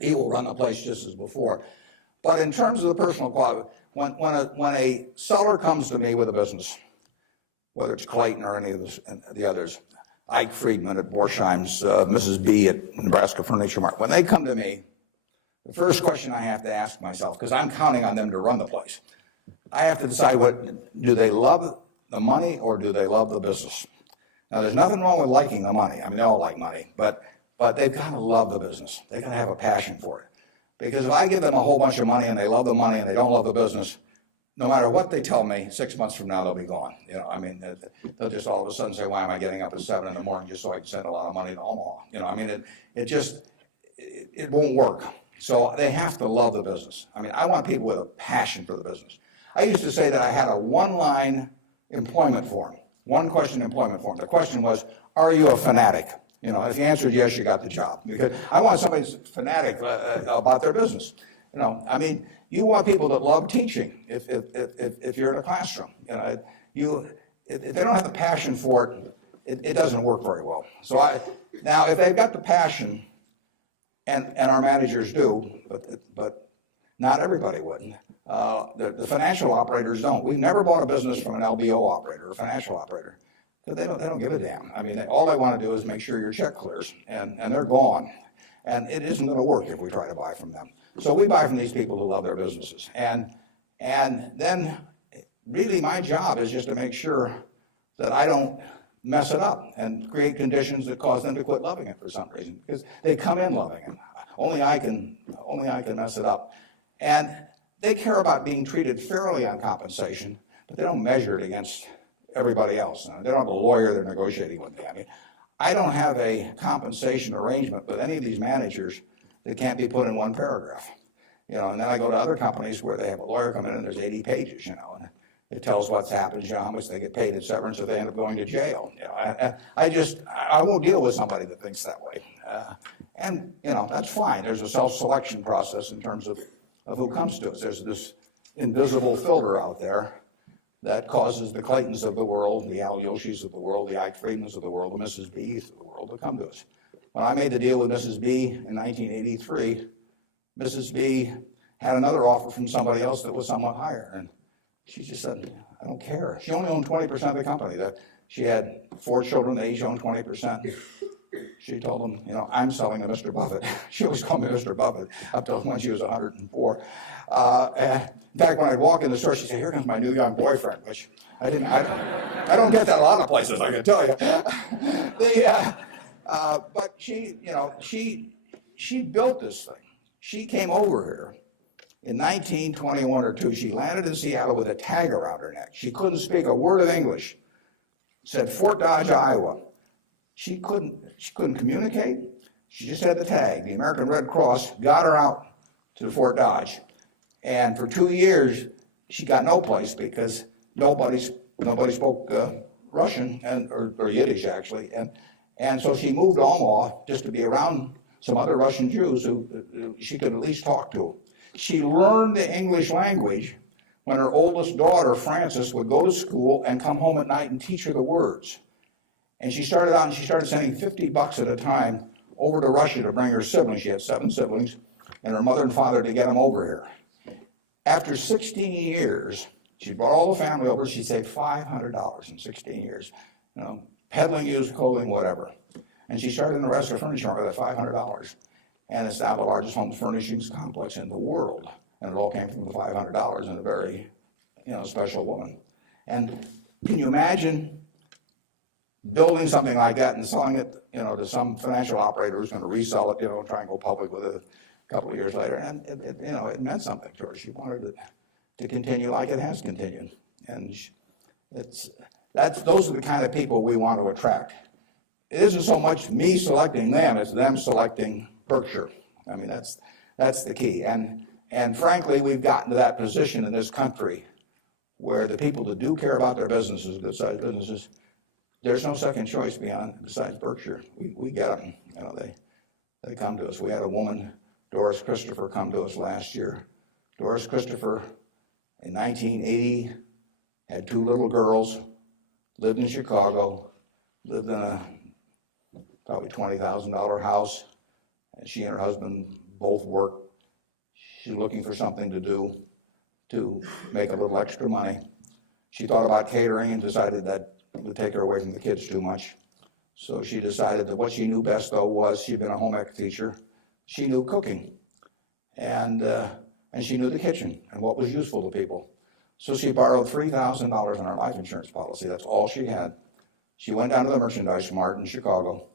He will run the place just as before. But in terms of the personal quality, when a seller comes to me with a business, whether it's Clayton or any of the others, Ike Friedman at Borsheim's, Mrs. B at Nebraska Furniture Mart, when they come to me, the first question I have to ask myself, because I'm counting on them to run the place, I have to decide do they love the money or do they love the business? Now, there's nothing wrong with liking the money. I mean, they all like money, but they've got to love the business. They've got to have a passion for it. Because if I give them a whole bunch of money and they love the money and they don't love the business, no matter what they tell me, 6 months from now they'll be gone. I mean, they'll just all of a sudden say, "Why am I getting up at 7 in the morning just so I can send a lot of money to Omaha?" I mean, it won't work. So they have to love the business. I mean, I want people with a passion for the business. I used to say that I had a one-line employment form, one-question employment form. The question was, "Are you a fanatic?" If you answered yes, you got the job. Because I want somebody who's fanatic about their business. I mean, you want people that love teaching. If you're in a classroom, if they don't have the passion for it, it doesn't work very well. So now if they've got the passion, and our managers do, but not everybody would. The financial operators don't. We've never bought a business from an LBO operator, a financial operator. They don't give a damn. I mean, all they want to do is make sure your check clears, and they're gone. And it isn't going to work if we try to buy from them. So we buy from these people who love their businesses. And then really my job is just to make sure that I don't mess it up and create conditions that cause them to quit loving it for some reason, because they come in loving it. Only I can mess it up. And they care about being treated fairly on compensation, but they don't measure it against everybody else. They don't have a lawyer they're negotiating with me. I mean, I don't have a compensation arrangement with any of these managers that can't be put in one paragraph. And then I go to other companies where they have a lawyer come in and there's 80 pages, and it tells what's happened, how much they get paid in severance, or they end up going to jail. I won't deal with somebody that thinks that way. And that's fine. There's a self-selection process in terms of who comes to us. There's this invisible filter out there that causes the Claytons of the world, the Al Yoshis of the world, the Ike Friedmans of the world, the Mrs. B's of the world to come to us. When I made the deal with Mrs. B in 1983, Mrs. B had another offer from somebody else that was somewhat higher. And she just said, "I don't care." She only owned 20% of the company. She had 4 children, they each owned 20%. She told them, "I'm selling to Mr. Buffett." She always called me Mr. Buffett up till when she was 104. In fact, when I'd walk in the store, she'd say, "Here comes my new young boyfriend," which I don't get that a lot of places, I can tell you. But she built this thing. She came over here in 1921 or 2. She landed in Seattle with a tag around her neck. She couldn't speak a word of English. Said Fort Dodge, Iowa. She couldn't communicate. She just had the tag. The American Red Cross got her out to Fort Dodge. And for 2 years, she got no place because nobody spoke Russian or Yiddish, actually. And so she moved to Omaha just to be around some other Russian Jews who she could at least talk to. She learned the English language when her oldest daughter, Frances, would go to school and come home at night and teach her the words. And she started out and she started sending $50 at a time over to Russia to bring her siblings. She had 7 siblings, and her mother and father to get them over here. After 16 years, She brought all the family over. She saved $500 in 16 years, you know, peddling used clothing, whatever. And she started in Nebraska furniture market at $500. And it's now the largest home furnishings complex in the world. And it all came from the $500 and a very, you know, special woman. And can you imagine building something like that and selling it, you know, to some financial operator who's going to resell it, you know, try and go public with it a couple of years later? And you know, it meant something to her. She wanted it to continue like it has continued. And those are the kind of people we want to attract. It isn't so much me selecting them, it's them selecting Berkshire. I mean, that's the key. And frankly, we've gotten to that position in this country where the people that do care about their businesses, good-sized businesses, there's no second choice besides Berkshire. We get them. You know, they come to us. We had a woman, Doris Christopher, come to us last year. Doris Christopher, in 1980, had 2 little girls, lived in Chicago, lived in a probably $20,000 house, and she and her husband both worked. She's looking for something to do to make a little extra money. She thought about catering and decided that it would take her away from the kids too much. So she decided that what she knew best, though, was she'd been a home ec teacher. She knew cooking, and she knew the kitchen and what was useful to people. So she borrowed $3,000 on her life insurance policy. That's all she had. She went down to the merchandise mart in Chicago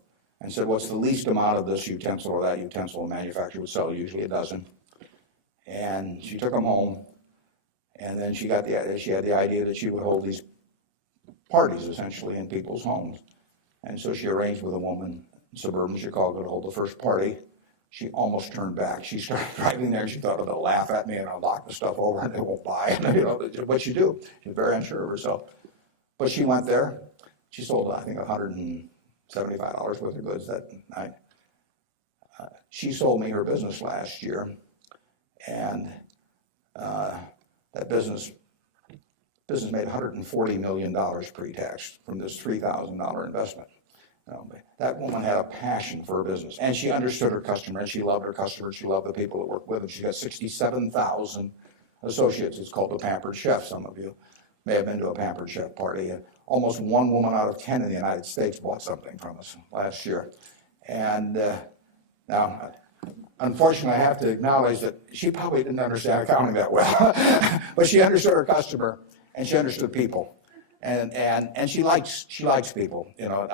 and said, what's the least amount of this utensil or that utensil a manufacturer would sell, usually a dozen. And she took them home, and then she had the idea that she would hold these parties, essentially, in people's homes. And so she arranged with a woman in suburban Chicago to hold the first party. She almost turned back. She started driving there. She thought, oh, they'll laugh at me and I'll knock the stuff over and they won't buy it. You know, what you do. She's very unsure of herself. But she went there. She sold, I think, $175 worth of goods that night. She sold me her business last year, and that business made $140 million pre-tax from this $3,000 investment. That woman had a passion for her business, and she understood her customer, and she loved her customers. She loved the people that worked with her. She got 67,000 associates. It's called the Pampered Chef. Some of you may have been to a Pampered Chef party. Almost 1 woman out of 10 in the United States bought something from us last year. And now, unfortunately, I have to acknowledge that she probably didn't understand accounting that well, but she understood her customer, and she understood people, and she likes people. You know,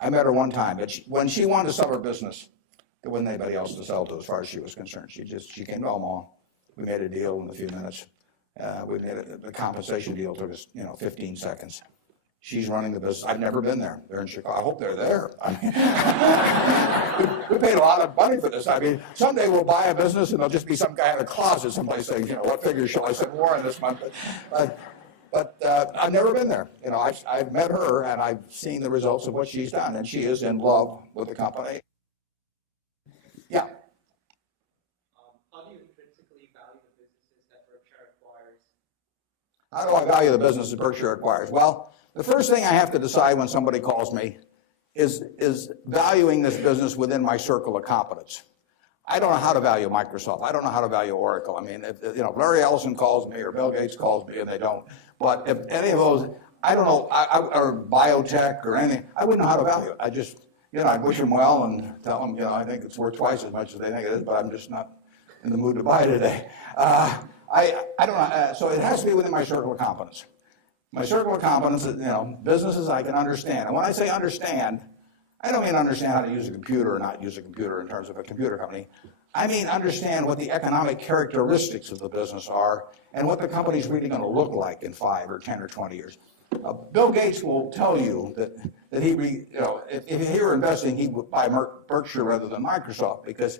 I met her one time, but when she wanted to sell her business, there wasn't anybody else to sell to as far as she was concerned. She came to Omaha. We made a deal in a few minutes. The compensation deal took us, 15 seconds. She's running the business. I've never been there. They're in Chicago. I hope they're there. I mean, we paid a lot of money for this. I mean, someday we'll buy a business and there'll just be some guy in a closet, somebody saying, what figure shall I send Warren this month? But I've never been there. I've met her and I've seen the results of what she's done, and she is in love with the company. Yeah. How do you intrinsically value the businesses that Berkshire acquires? How do I value the business that Berkshire acquires? Well, the first thing I have to decide when somebody calls me is valuing this business within my circle of competence. I don't know how to value Microsoft. I don't know how to value Oracle. I mean, if Larry Ellison calls me or Bill Gates calls me, and they don't. But if any of those, I don't know, or biotech or anything, I wouldn't know how to value it. I just, I wish them well and tell them, I think it's worth twice as much as they think it is, but I'm just not in the mood to buy today. I don't know. So it has to be within my circle of competence. My circle of competence is, businesses I can understand. And when I say understand, I don't mean understand how to use a computer or not use a computer in terms of a computer company. I mean understand what the economic characteristics of the business are and what the company's really going to look like in 5 or 10 or 20 years. Bill Gates will tell you that if he were investing, he would buy Berkshire rather than Microsoft because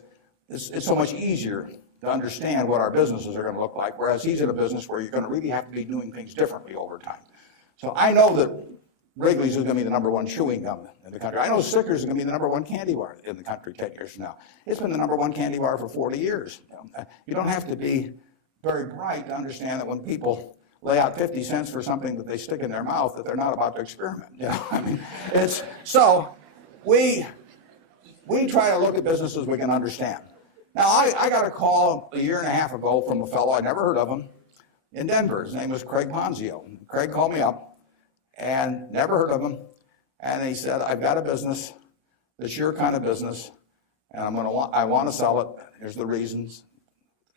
it's so much easier to understand what our businesses are going to look like, whereas he's in a business where you're going to really have to be doing things differently over time. So I know that Wrigley's is going to be the #1 chewing gum in the country. I know Snickers is going to be the #1 candy bar in the country 10 years from now. It's been the #1 candy bar for 40 years. You don't have to be very bright to understand that when people lay out 50 cents for something that they stick in their mouth, that they're not about to experiment. I mean, so we try to look at businesses we can understand. Now, I got a call a year and a half ago from a fellow, I never heard of him, in Denver. His name was Craig Ponzio. Craig called me up and never heard of him. And he said, I've got a business that's your kind of business, and I want to sell it. Here's the reasons.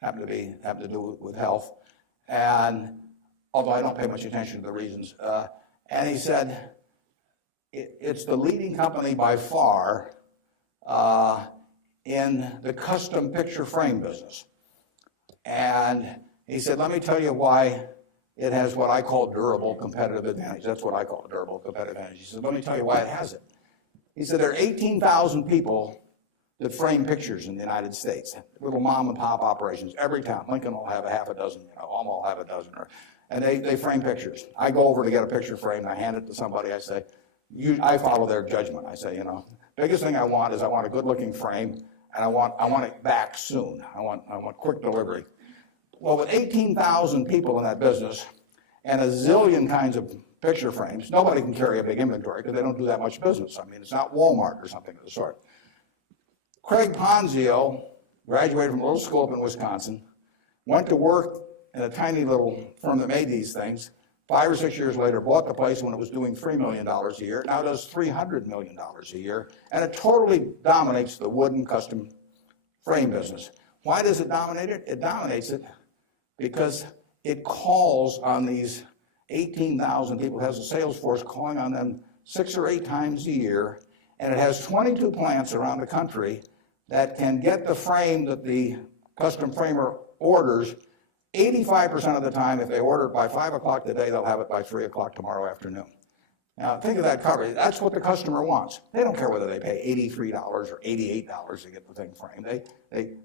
Happen to do with health. And although I don't pay much attention to the reasons. And he said, it's the leading company by far in the custom picture frame business. And he said, let me tell you why it has what I call durable competitive advantage. That's what I call a durable competitive advantage. He said, let me tell you why it has it. He said, there are 18,000 people that frame pictures in the United States, little mom and pop operations. Every town, Lincoln will have a half a dozen, Omaha will have a dozen, and they frame pictures. I go over to get a picture framed, I hand it to somebody, I say, I follow their judgment. I say, biggest thing I want is I want a good-looking frame, and I want it back soon. I want quick delivery. Well, with 18,000 people in that business and a zillion kinds of picture frames, nobody can carry a big inventory because they don't do that much business. I mean, it's not Walmart or something of the sort. Craig Ponzio graduated from a little school up in Wisconsin, went to work in a tiny little firm that made these things. 5 or 6 years later, bought the place when it was doing $3 million a year. Now it does $300 million a year, and it totally dominates the wooden custom frame business. Why does it dominate it? It dominates it because it calls on these 18,000 people. It has a sales force calling on them 6 or 8 times a year, and it has 22 plants around the country that can get the frame that the custom framer orders 85% of the time. If they order it by 5 o'clock today, they'll have it by 3 o'clock tomorrow afternoon. Now, think of that coverage. That's what the customer wants. They don't care whether they pay $83 or $88 to get the thing framed.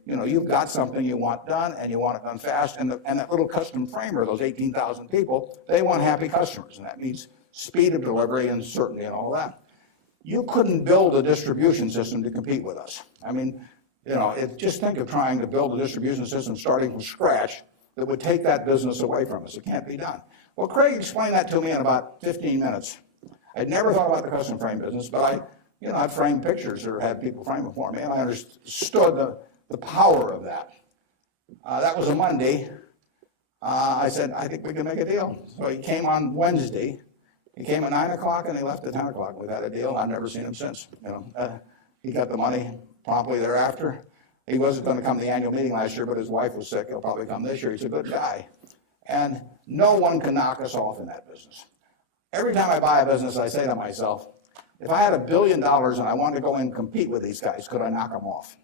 You've got something you want done, and you want it done fast. And that little custom framer, those 18,000 people, they want happy customers, and that means speed of delivery and certainty and all that. You couldn't build a distribution system to compete with us. I mean, just think of trying to build a distribution system starting from scratch that would take that business away from us. It can't be done. Well, Craig explained that to me in about 15 minutes. I'd never thought about the custom frame business, but I'd framed pictures or had people frame them for me, and I understood the power of that. That was a Monday. I said, I think we can make a deal. So he came on Wednesday. He came at 9 o'clock and he left at 10 o'clock. We've had a deal. I've never seen him since. He got the money promptly thereafter. He wasn't going to come to the annual meeting last year, but his wife was sick. He'll probably come this year. He's a good guy. And no one can knock us off in that business. Every time I buy a business, I say to myself, if I had $1 billion and I wanted to go in and compete with these guys, could I knock them off?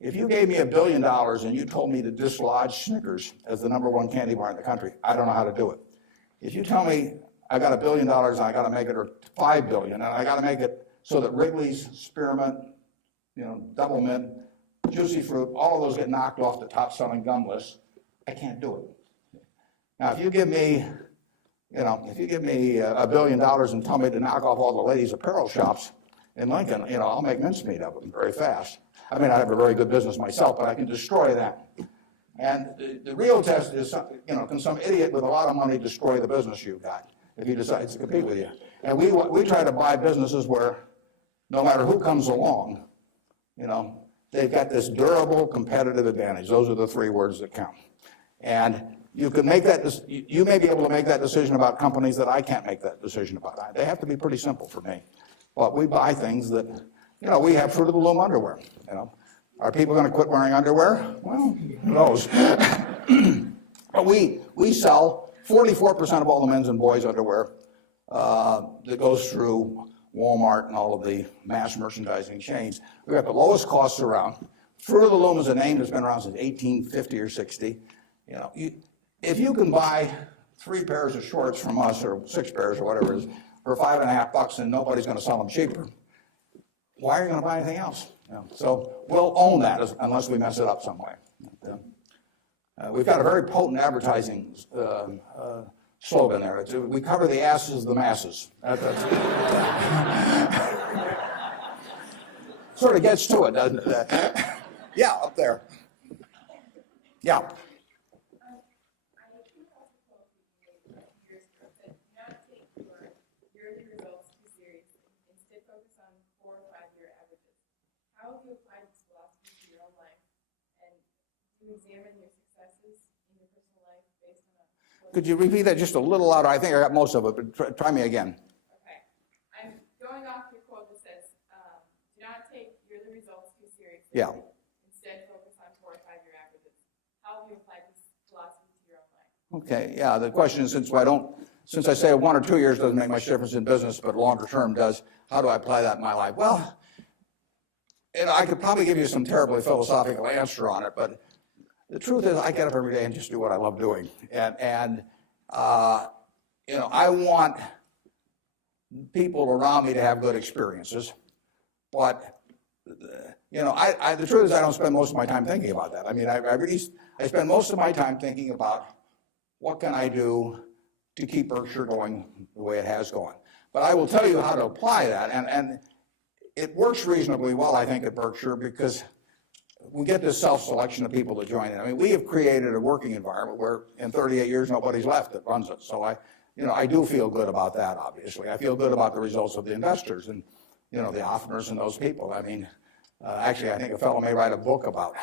If you gave me $1 billion and you told me to dislodge Snickers as the #1 candy bar in the country, I don't know how to do it. If you tell me I got $1 billion and I got to make it, or $5 billion, and I got to make it so that Wrigley's, Spearmint, Double Mint, Juicy Fruit, all of those get knocked off the top selling gum list, I can't do it. Now, if you give me $1 billion and tell me to knock off all the ladies' apparel shops in Lincoln, I'll make mincemeat of them very fast. I mean, I have a very good business myself, but I can destroy that. And the real test is, can some idiot with a lot of money destroy the business you've got if he decides to compete with you? And we try to buy businesses where no matter who comes along, they've got this durable competitive advantage. Those are the 3 words that count. And you can make that. You may be able to make that decision about companies that I can't make that decision about. They have to be pretty simple for me. But we buy things that, we have Fruit of the Loom underwear. Are people going to quit wearing underwear? Well, who knows? But we sell 44% of all the men's and boys' underwear that goes through Walmart and all of the mass merchandising chains. We've got the lowest costs around. Fruit of the Loom is a name that's been around since 1850 or 60. If you can buy 3 pairs of shorts from us, or 6 pairs or whatever it is, for $5.50 and nobody's going to sell them cheaper, why are you going to buy anything else? So we'll own that unless we mess it up some way. We've got a very potent advertising slogan there. We cover the asses of the masses. Sort of gets to it, doesn't it? Yeah, up there. Yeah. How have you applied this philosophy to your own life, and do you examine your successes in your personal life based on Could you repeat that just a little louder? I think I got most of it, but try me again. Okay. I'm going off your quote that says, do not take yearly results too seriously. Yeah. Instead, focus on 4 or 5 year averages. How have you applied this philosophy to your own life? Okay, yeah, the question is, since I say 1 or 2 years doesn't make much difference in business, but longer term does, how do I apply that in my life? Well, I could probably give you some terribly philosophical answer on it, but the truth is I get up every day and just do what I love doing. And I want people around me to have good experiences, but the truth is I don't spend most of my time thinking about that. I mean, I spend most of my time thinking about what can I do to keep Berkshire going the way it has gone. But I will tell you how to apply that, and it works reasonably well, I think, at Berkshire because we get this self-selection of people to join in. I mean, we have created a working environment where in 38 years nobody's left that runs it. So I do feel good about that, obviously. I feel good about the results of the investors and, the Hoffners and those people. I mean, actually, I think a fellow may write a book about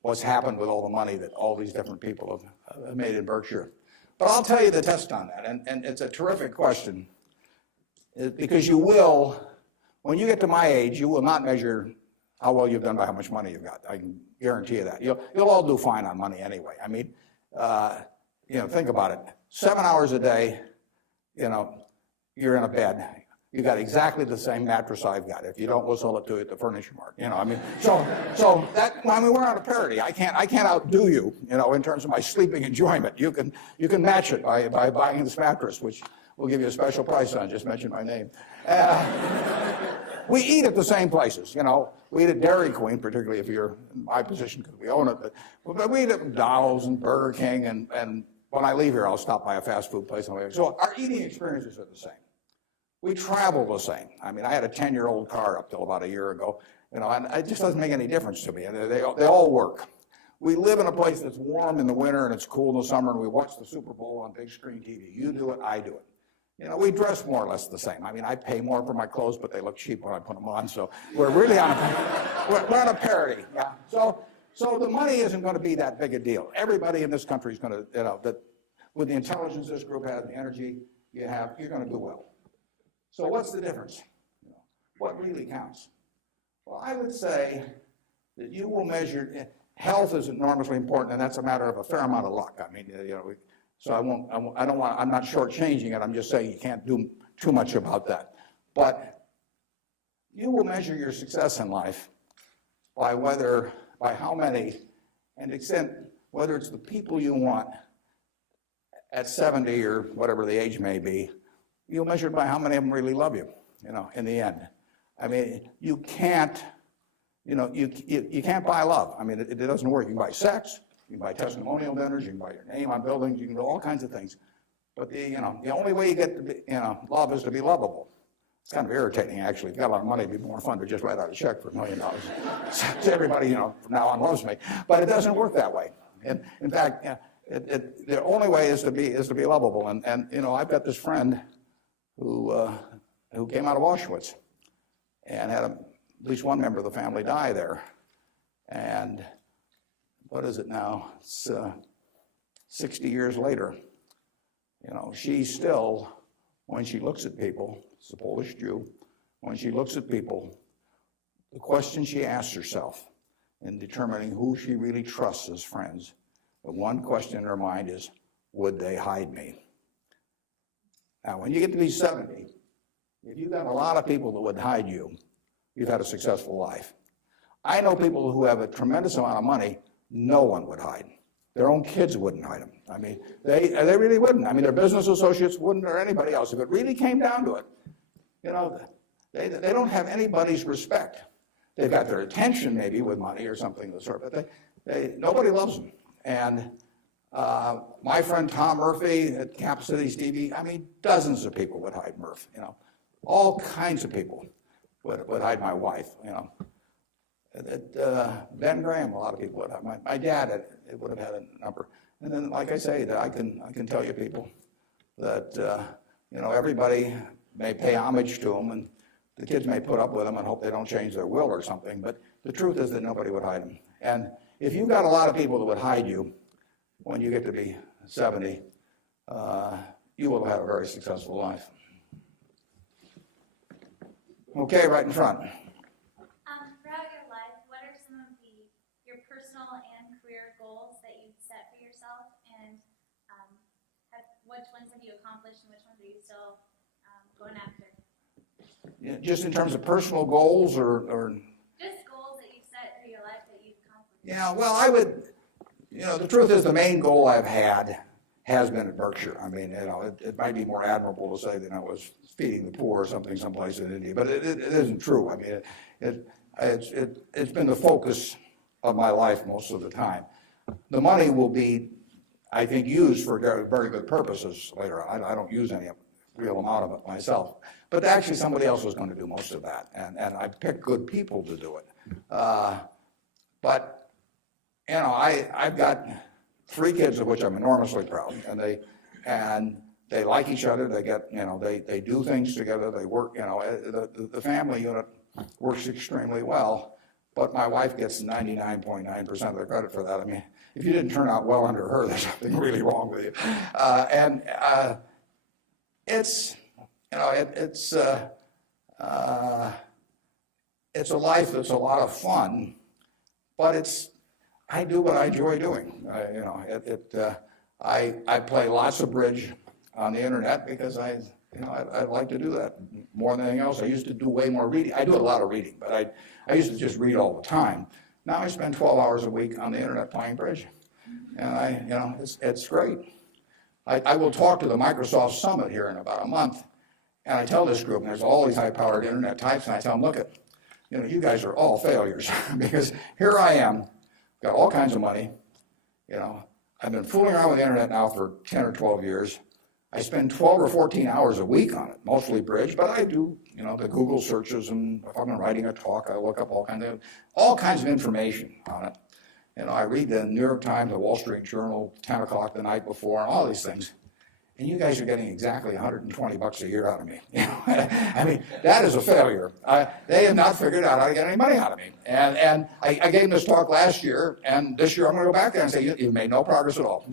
what's happened with all the money that all these different people have made in Berkshire. But I'll tell you the test on that, and it's a terrific question, because you will, when you get to my age, you will not measure how well you've done by how much money you've got. I can guarantee you that. You'll all do fine on money anyway. I mean, think about it. 7 hours a day, you're in a bed. You got exactly the same mattress I've got. If you don't, we'll sell it to you at the furniture mart. So we're on a parity. I can't outdo you, in terms of my sleeping enjoyment. You can match it by buying this mattress, which we'll give you a special price on. Just mention my name. We eat at the same places, We eat at Dairy Queen, particularly if you're in my position because we own it. But we eat at McDonald's and Burger King, and when I leave here, I'll stop by a fast food place on the way. So our eating experiences are the same. We travel the same. I mean, I had a 10-year-old car up till about a year ago, and it just doesn't make any difference to me. And they all work. We live in a place that's warm in the winter and it's cool in the summer, and we watch the Super Bowl on big screen TV. You do it, I do it. We dress more or less the same. I mean, I pay more for my clothes, but they look cheap when I put them on. So we're really on a parity. Yeah. So the money isn't going to be that big a deal. Everybody in this country is going to, that with the intelligence this group has, the energy you have, you're going to do well. So what's the difference? What really counts? Well, I would say that you will measure, health is enormously important, and that's a matter of a fair amount of luck. I mean, so I'm not shortchanging it. I'm just saying you can't do too much about that. But you will measure your success in life by how many, and extent, whether it's the people you want at 70 or whatever the age may be, you'll measure it by how many of them really love you, in the end. I mean, you can't buy love. I mean, it doesn't work. You can buy sex, you can buy testimonial dinners, you can buy your name on buildings, you can do all kinds of things. But the only way you get to be, love is to be lovable. It's kind of irritating, actually. If you got a lot of money, it'd be more fun to just write out a check for $1 million. So everybody, from now on loves me. But it doesn't work that way. And in fact, the only way is to be lovable. And I've got this friend who came out of Auschwitz and had at least one member of the family die there. And what is it now? It's 60 years later. She still, when she looks at people, it's a Polish Jew, when she looks at people, the question she asks herself in determining who she really trusts as friends, the one question in her mind is, would they hide me? Now, when you get to be 70, if you've got a lot of people that would hide you, you've had a successful life. I know people who have a tremendous amount of money, no one would hide. Their own kids wouldn't hide them. I mean, they really wouldn't. I mean, their business associates wouldn't, or anybody else. If it really came down to it, they don't have anybody's respect. They've got their attention maybe with money or something of the sort, but nobody loves them. And my friend Tom Murphy at Cap Cities TV, I mean, dozens of people would hide Murph. All kinds of people would hide my wife. Ben Graham, a lot of people would have. My dad would have had a number. And then, like I say, I can tell you people that everybody may pay homage to them, and the kids may put up with them and hope they don't change their will or something. But the truth is that nobody would hide them. And if you've got a lot of people that would hide you when you get to be 70, you will have a very successful life. Okay, right in front. Throughout your life, what are some of your personal and career goals that you've set for yourself, and which ones have you accomplished, and which ones are you still going after? Yeah, just in terms of personal goals, or Just goals that you've set for your life that you've accomplished. yeah, well, I would, the truth is the main goal I've had has been at Berkshire. I mean, it might be more admirable to say that I was feeding the poor or something someplace in India, but it isn't true. I mean, it's been the focus of my life most of the time. The money will be, I think, used for very good purposes later on. I don't use any real amount of it myself, but actually somebody else was going to do most of that, and I picked good people to do it. But I've got 3 kids of which I'm enormously proud, and they like each other. They get, they do things together. They work, the family unit works extremely well. But my wife gets 99.9% of the credit for that. I mean, if you didn't turn out well under her, there's something really wrong with you. It's a life that's a lot of fun, but I do what I enjoy doing. I play lots of bridge on the internet because I like to do that more than anything else. I used to do way more reading. I do a lot of reading, but I used to just read all the time. Now I spend 12 hours a week on the internet playing bridge, and it's great. I will talk to the Microsoft Summit here in about a month, and I tell this group, and there's all these high-powered internet types, and I tell them, look, you guys are all failures because here I am. Got all kinds of money, I've been fooling around with the internet now for 10 or 12 years. I spend 12 or 14 hours a week on it, mostly bridge, but I do, the Google searches, and if I'm writing a talk, I look up all kinds of information on it. I read the New York Times, the Wall Street Journal, 10 o'clock the night before, and all these things. And you guys are getting exactly $120 a year out of me. I mean, that is a failure. They have not figured out how to get any money out of me. And I gave them this talk last year, and this year I'm going to go back there and say, you've made no progress at all.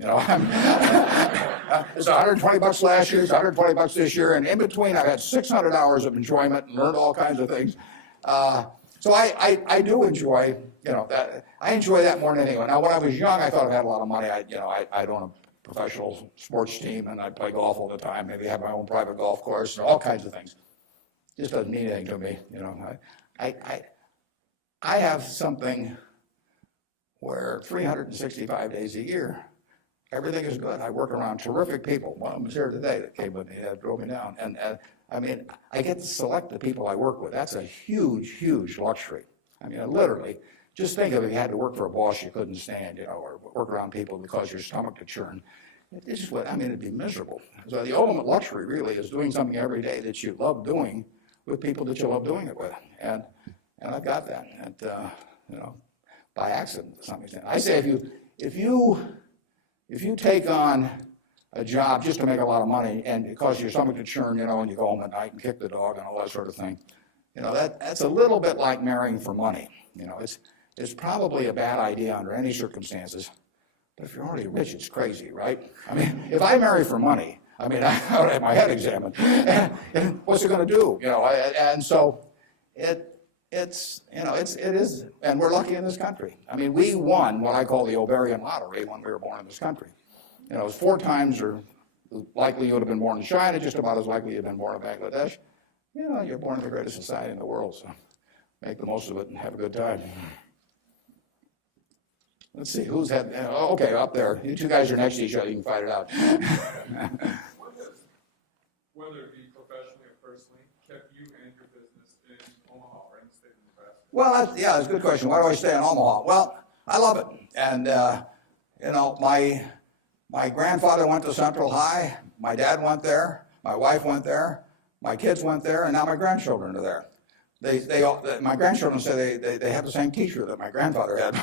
It's $120 last year, it's $120 this year, and in between I've had 600 hours of enjoyment and learned all kinds of things. So I do enjoy, that. I enjoy that more than anyone. Now, when I was young, I thought I had a lot of money. I'd own a professional sports team, and I play golf all the time, maybe have my own private golf course, and all kinds of things. Just doesn't mean anything to me, I have something where 365 days a year, everything is good. I work around terrific people. One of them is here today that came with me, that drove me down. And I mean, I get to select the people I work with. That's a huge, huge luxury. I mean, literally, just think of if you had to work for a boss you couldn't stand, or work around people that cause your stomach to churn. It'd be miserable. So the ultimate luxury really is doing something every day that you love doing with people that you love doing it with. And I've got that, by accident to some extent. I say if you take on a job just to make a lot of money and it causes your stomach to churn, and you go home at night and kick the dog and all that sort of thing, that's a little bit like marrying for money. It's probably a bad idea under any circumstances, but if you're already rich, it's crazy, right? I mean, if I marry for money, I would have my head examined. And what's it going to do? And so it is, and we're lucky in this country. I mean, we won what I call the ovarian lottery when we were born in this country. It was 4 times or likely you would have been born in China, just about as likely you've been born in Bangladesh. You're born in the greatest society in the world, so make the most of it and have a good time. Let's see, who's had, okay, up there. You 2 guys are next to each other, you can fight it out. What has, whether it be professionally or personally, kept you and your business in Omaha or in the state of Nebraska? Well, that's a good question. Why do I stay in Omaha? Well, I love it. And, my grandfather went to Central High, my dad went there, my wife went there, my kids went there, and now my grandchildren are there. My grandchildren say they have the same teacher that my grandfather had.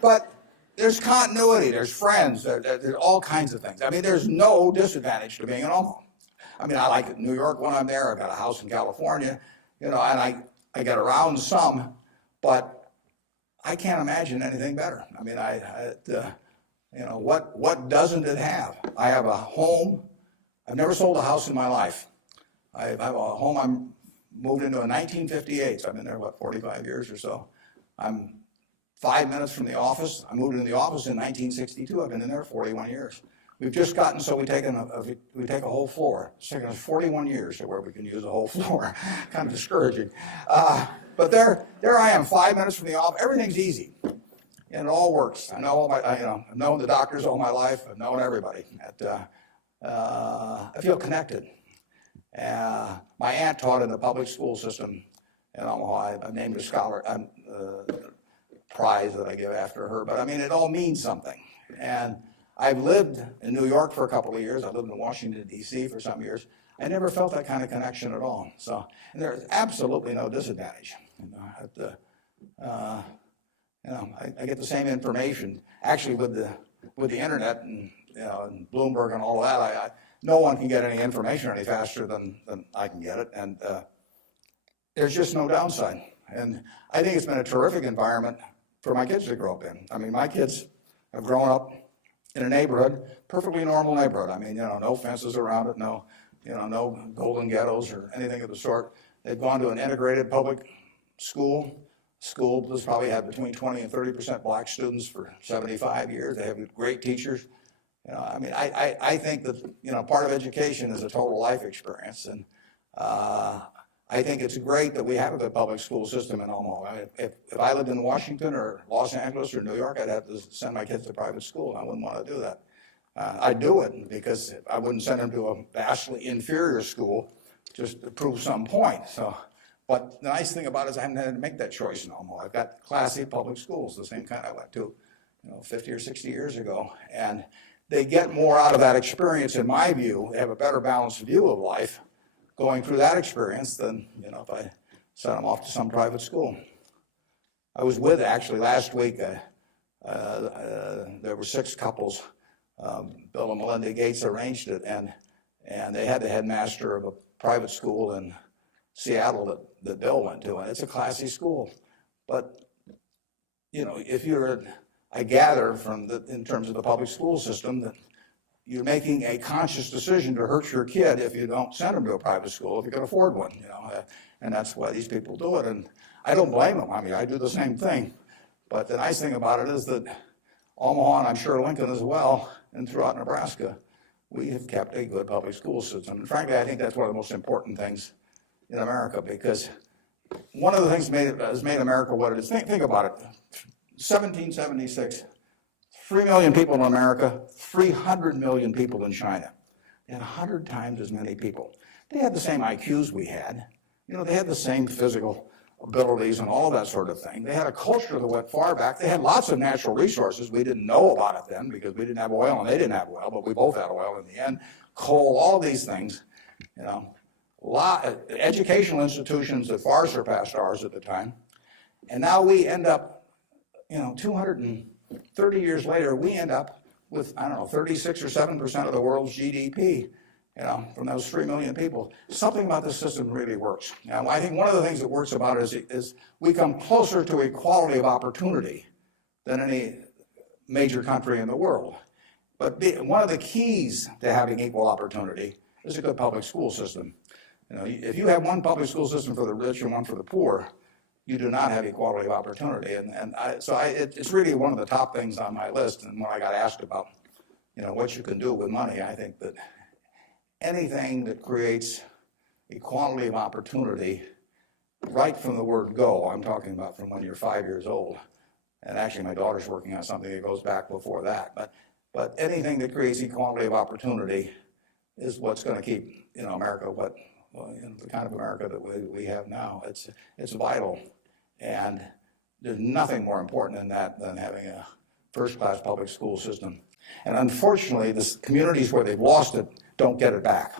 But there's continuity, there's friends, there's all kinds of things. I mean, there's no disadvantage to being in Omaha. I mean, I like New York when I'm there. I've got a house in California, and I get around some, but I can't imagine anything better. I mean, You know, what doesn't it have? I have a home. I've never sold a house in my life. I have a home I moved into in 1958, so I've been there, 45 years or so. I'm 5 minutes from the office. I moved into the office in 1962. I've been in there 41 years. We've just gotten so we take a whole floor. It's taken us 41 years to where we can use a whole floor. Kind of discouraging. But there I am, 5 minutes from the office. Everything's easy, and it all works. I know all my, I've known the doctors all my life. I've known everybody. I feel connected. My aunt taught in the public school system in Omaha. I've named a scholar prize that I give after her. But I mean, it all means something. And I've lived in New York for a couple of years. I lived in Washington, D.C. for some years. I never felt that kind of connection at all. So and there's absolutely no disadvantage. I get the same information. Actually, with the internet and and Bloomberg and all that, no one can get any information any faster than I can get it. And there's just no downside. And I think it's been a terrific environment for my kids to grow up in. I mean, my kids have grown up in a neighborhood, perfectly normal neighborhood. I mean, no fences around it, no golden ghettos or anything of the sort. They've gone to an integrated public school. School has probably had between 20 and 30% black students for 75 years. They have great teachers. I mean, I think that part of education is a total life experience, and I think it's great that we have a good public school system in Omaha. If I lived in Washington or Los Angeles or New York, I'd have to send my kids to private school. I wouldn't want to do that. I'd do it because I wouldn't send them to a vastly inferior school just to prove some point. But the nice thing about it is I haven't had to make that choice in Omaha. I've got classy public schools, the same kind I went to 50 or 60 years ago. And they get more out of that experience, in my view. They have a better balanced view of life going through that experience than if I sent them off to some private school. I was with, actually, last week, there were 6 couples. Bill and Melinda Gates arranged it, and they had the headmaster of a private school in Seattle that Bill went to, and it's a classy school. But, if you're, I gather in terms of the public school system, that you're making a conscious decision to hurt your kid if you don't send them to a private school if you can afford one, and that's why these people do it. And I don't blame them. I mean, I do the same thing. But the nice thing about it is that Omaha, and I'm sure Lincoln as well, and throughout Nebraska, we have kept a good public school system. And frankly, I think that's one of the most important things in America, because one of the things has made America what it is. Think about it. 1776, 3 million people in America, 300 million people in China. They had 100 times as many people. They had the same IQs we had. They had the same physical abilities and all that sort of thing. They had a culture that went far back. They had lots of natural resources. We didn't know about it then because we didn't have oil and they didn't have oil, but we both had oil in the end. Coal, all these things, educational institutions that far surpassed ours at the time. And now we end up, 230 years later, we end up with, 36 or 7% of the world's GDP, from those 3 million people. Something about this system really works. Now, I think one of the things that works about it is we come closer to equality of opportunity than any major country in the world. But one of the keys to having equal opportunity is a good public school system. If you have one public school system for the rich and one for the poor, you do not have equality of opportunity. It's really one of the top things on my list. And when I got asked about, what you can do with money, I think that anything that creates equality of opportunity, right from the word go, I'm talking about from when you're 5 years old. And actually, my daughter's working on something that goes back before that. But anything that creates equality of opportunity is what's going to keep, America the kind of America that we have now. It's vital. And there's nothing more important than that than having a first-class public school system. And unfortunately, the communities where they've lost it don't get it back.